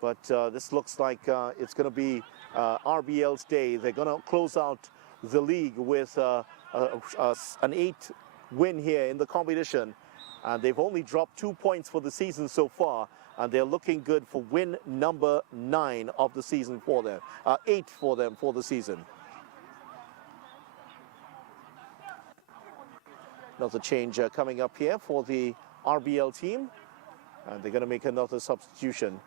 But this looks like it's going to be RBL's day. They're going to close out the league with an 8 win here in the competition. And they've only dropped 2 points for the season so far. And they're looking good for win number 9 of the season for them. 8 for them for the season. Another change coming up here for the RBL team. And they're going to make another substitution.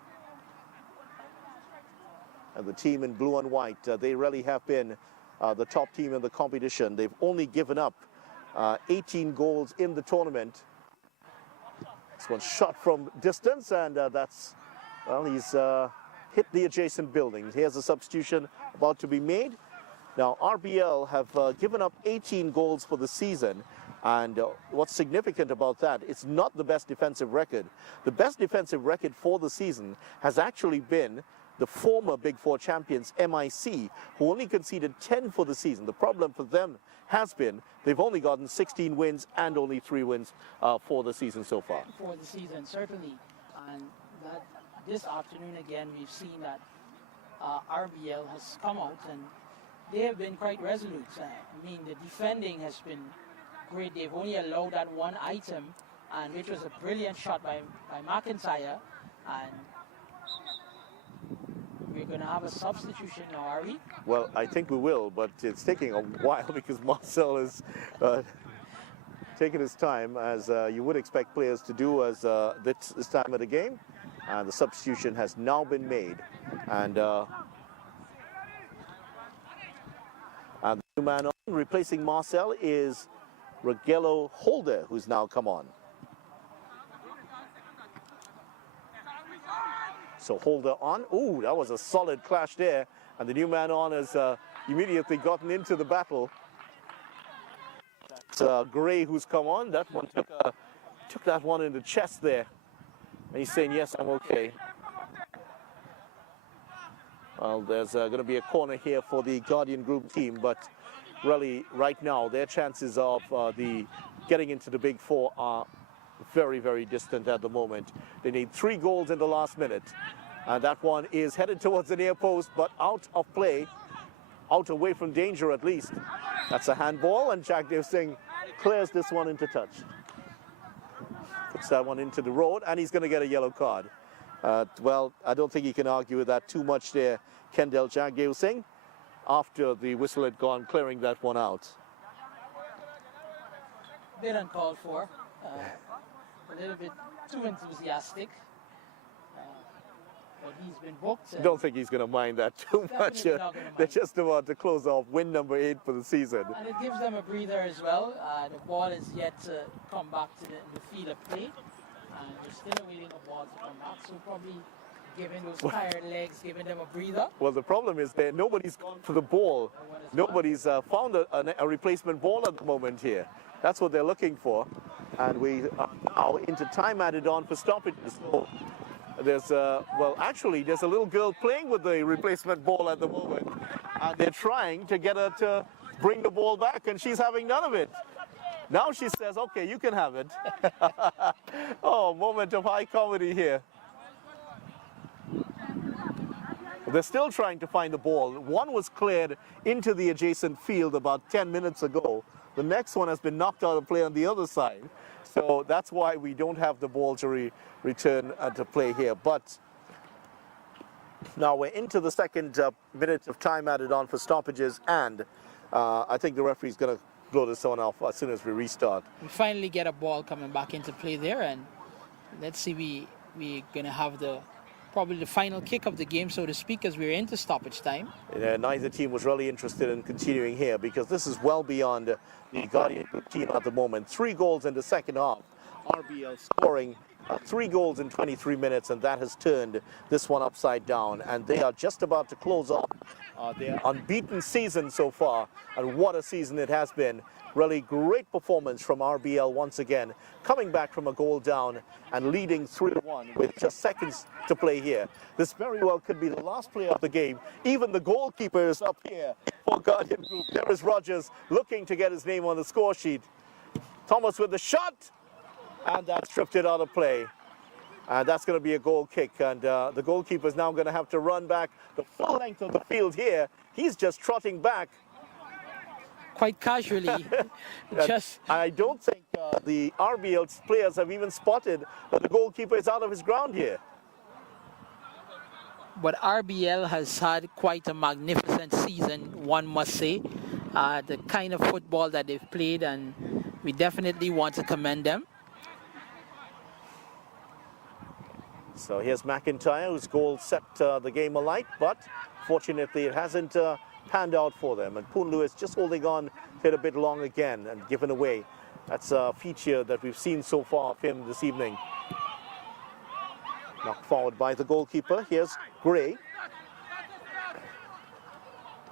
And the team in blue and white, they really have been the top team in the competition. They've only given up 18 goals in the tournament. This one shot from distance, and that's, well, he's hit the adjacent buildings. Here's a substitution about to be made. Now, RBL have given up 18 goals for the season, and what's significant about that, it's not the best defensive record. The best defensive record for the season has actually been the former Big Four champions, MIC, who only conceded 10 for the season. The problem for them has been they've only gotten 16 wins and only 3 wins for the season so far. For the season, certainly. And that this afternoon again, we've seen that RBL has come out and they have been quite resolute. I mean, the defending has been great. They've only allowed that one item, and which was a brilliant shot by McIntyre. And we're going to have a substitution now, are we? Well, I think we will, but it's taking a while because Marcel is taking his time, as you would expect players to do as this time of the game. And the substitution has now been made. And the new man on, replacing Marcel, is Rogelio Holder, who's now come on. So Holder on. Ooh, that was a solid clash there. And the new man on has immediately gotten into the battle. That's Gray who's come on. That one took that one in the chest there. And he's saying, yes, I'm okay. Well, there's going to be a corner here for the Guardian Group team, but really, right now, their chances of getting into the Big Four are very, very distant at the moment. They need 3 goals in the last minute. And that one is headed towards the near post, but out of play, out away from danger at least. That's a handball, and Jagdev Singh clears this one into touch. Puts that one into the road, and he's going to get a yellow card. Well, I don't think he can argue with that too much there, Kendall Jagdev Singh, after the whistle had gone, clearing that one out. Bit uncalled for. A little bit too enthusiastic. But he's been booked. I don't think he's going to mind that too much. They're just about to close off win number 8 for the season. And it gives them a breather as well. The ball is yet to come back to the field of play. And they're still awaiting the ball to come back. So probably giving those tired legs, giving them a breather. Well, the problem is that nobody's gone for the ball. Nobody's found a replacement ball at the moment here. That's what they're looking for. And we are now into time added on for stoppages. So there's well, actually, there's a little girl playing with the replacement ball at the moment. And they're trying to get her to bring the ball back, and she's having none of it. Now she says, okay, you can have it. Oh, moment of high comedy here. They're still trying to find the ball. One was cleared into the adjacent field about 10 minutes ago. The next one has been knocked out of play on the other side. So that's why we don't have the ball to return to play here. But now we're into the second minute of time added on for stoppages, and I think the referee's going to blow this one off as soon as we restart. We finally get a ball coming back into play there, and let's see, we're going to have probably the final kick of the game, so to speak, as we're into stoppage time. Neither team was really interested in continuing here because this is well beyond the Guardian Group team at the moment. 3 goals in the second half. RBL scoring 3 goals in 23 minutes, and that has turned this one upside down. And they are just about to close off their unbeaten season so far. And what a season it has been. Really great performance from RBL once again, coming back from a goal down and leading 3-1 with just seconds to play here. This very well could be the last play of the game. Even the goalkeeper is up here for Guardian Group. There is Rogers looking to get his name on the score sheet. Thomas with the shot, and that's stripped it out of play. And that's going to be a goal kick, and the goalkeeper is now going to have to run back the full length of the field here. He's just trotting back. Quite casually. I don't think the RBL players have even spotted that the goalkeeper is out of his ground here. But RBL has had quite a magnificent season, one must say. The kind of football that they've played, and we definitely want to commend them. So here's McIntyre, whose goal set the game alight, but fortunately it hasn't panned out for them. And Poon Lewis just holding on to it a bit long again and given away. That's a feature that we've seen so far of him this evening. Knocked forward by the goalkeeper. Here's Gray.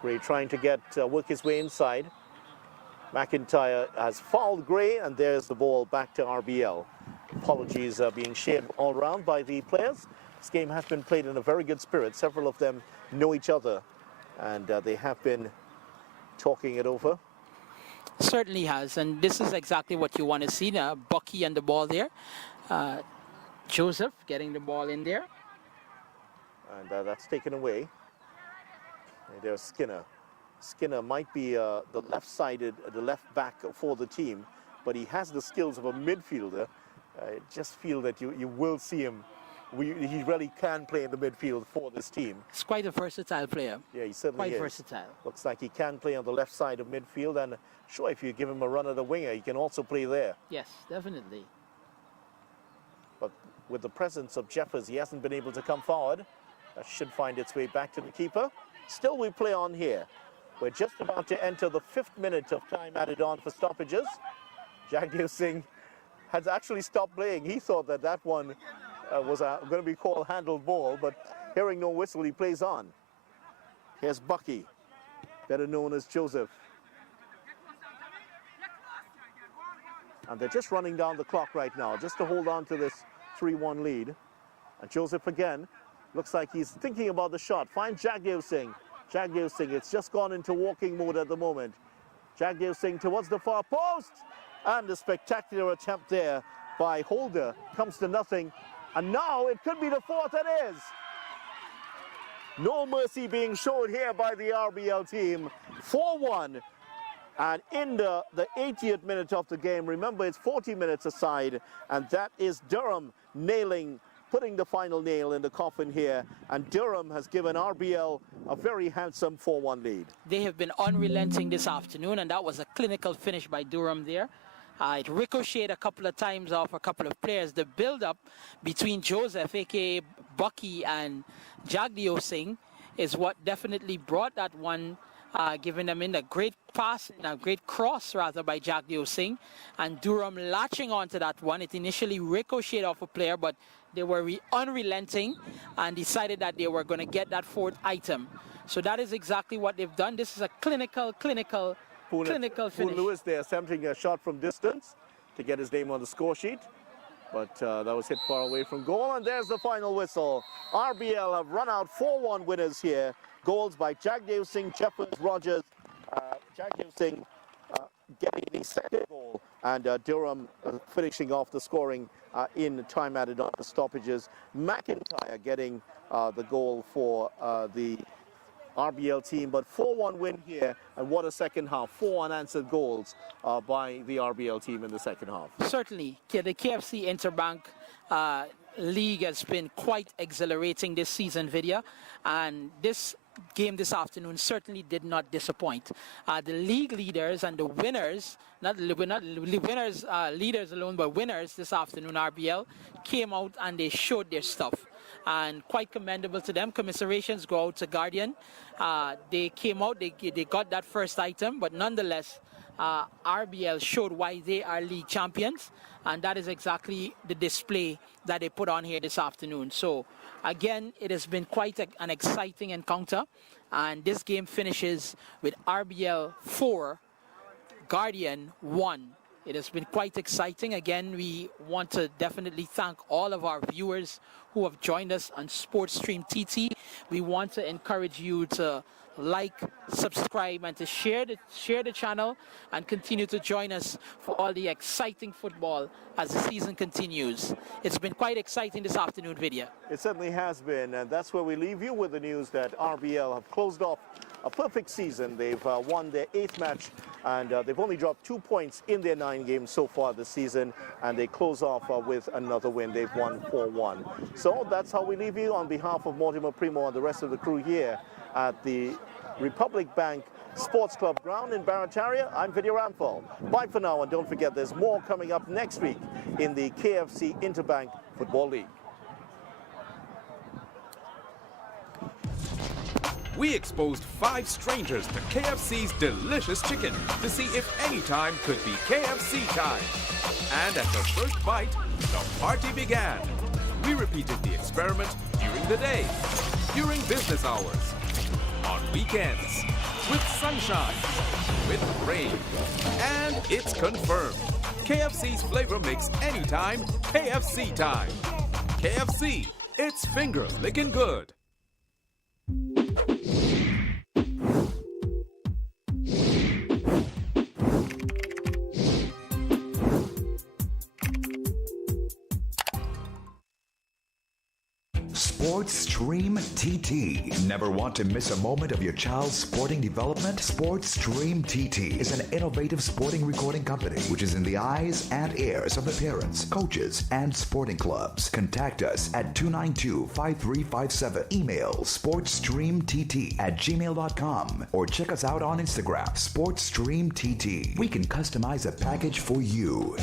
Gray trying to work his way inside. McIntyre has fouled Gray, and there's the ball back to RBL. Apologies being shared all around by the players. This game has been played in a very good spirit. Several of them know each other, and they have been talking it over. Certainly has, and this is exactly what you want to see now. Bucky and the ball there. Joseph getting the ball in there. And that's taken away. And there's Skinner. Skinner might be the left-sided, the left back for the team, but he has the skills of a midfielder. I just feel that you will see him. He really can play in the midfield for this team. He's quite a versatile player. Yeah, he certainly Quite is. versatile. Looks like he can play on the left side of midfield, and sure, if you give him a run at the winger, he can also play there. Yes, definitely. But with the presence of Jeffers, he hasn't been able to come forward. That should find its way back to the keeper. Still, we play on here. We're just about to enter the 5th minute of time added on for stoppages. Jagdev Singh has actually stopped playing. He thought that that one was going to be called handled ball, but hearing no whistle, he plays on. Here's Bucky, better known as Joseph. And they're just running down the clock right now, just to hold on to this 3-1 lead. And Joseph again, looks like he's thinking about the shot. Finds Jagdev Singh. Jagdev Singh, it's just gone into walking mode at the moment. Jagdev Singh towards the far post. And a spectacular attempt there by Holder. Comes to nothing. And now it could be the 4th, it is. No mercy being showed here by the RBL team. 4-1. And in the 80th minute of the game, remember it's 40 minutes aside, and that is Durham putting the final nail in the coffin here. And Durham has given RBL a very handsome 4-1 lead. They have been unrelenting this afternoon, and that was a clinical finish by Durham there. It ricocheted a couple of times off a couple of players. The build-up between Joseph, a.k.a. Bucky, and Jagdev Singh is what definitely brought that one, giving them in a great pass, a great cross rather by Jagdev Singh, and Durham latching onto that one. It initially ricocheted off a player, but they were unrelenting and decided that they were going to get that 4th item. So that is exactly what they've done. This is a clinical finish. Poon Lewis there attempting a shot from distance to get his name on the score sheet, but that was hit far away from goal, and there's the final whistle. RBL have run out 4-1 winners here. Goals by Jagdev Singh, Jeffers, Rogers. Jagdev Singh getting the 2nd goal, and Durham finishing off the scoring in time added on for stoppages. McIntyre getting the goal for the RBL team, but 4-1 win here, and what a second half. 4 unanswered goals by the RBL team in the second half. Certainly, the KFC Interbank League has been quite exhilarating this season, Vidya, and this game this afternoon certainly did not disappoint. The league leaders and the winners, not winners, leaders alone, but winners this afternoon, RBL, came out and they showed their stuff. And quite commendable to them. Commiserations go out to Guardian. They came out, they got that 1st item, but nonetheless, RBL showed why they are league champions, and that is exactly the display that they put on here this afternoon. So again, it has been quite an exciting encounter, and this game finishes with RBL 4, Guardian 1. It has been quite exciting. Again, we want to definitely thank all of our viewers who have joined us on SportsStream TT. We want to encourage you to like, subscribe, and to share the channel, and continue to join us for all the exciting football as the season continues. It's been quite exciting this afternoon, Vidya. It certainly has been, and that's where we leave you with the news that RBL have closed off a perfect season. They've won their 8th match, and they've only dropped 2 points in their 9 games so far this season, and they close off with another win. They've won 4-1. So that's how we leave you on behalf of Mortimer Primo and the rest of the crew here at the Republic Bank Sports Club ground in Barataria. I'm Vidya Rampal. Bye for now, and don't forget there's more coming up next week in the KFC Interbank Football League. We exposed 5 strangers to KFC's delicious chicken to see if any time could be KFC time. And at the first bite, the party began. We repeated the experiment during the day, during business hours, on weekends, with sunshine, with rain, and it's confirmed. KFC's flavor makes anytime KFC time. KFC, it's finger licking good. Sports Stream TT. Never want to miss a moment of your child's sporting development? Sports Stream TT is an innovative sporting recording company which is in the eyes and ears of the parents, coaches, and sporting clubs. Contact us at 292-5357. Email sportsstreamtt@gmail.com or check us out on Instagram, Sports Stream TT. We can customize a package for you.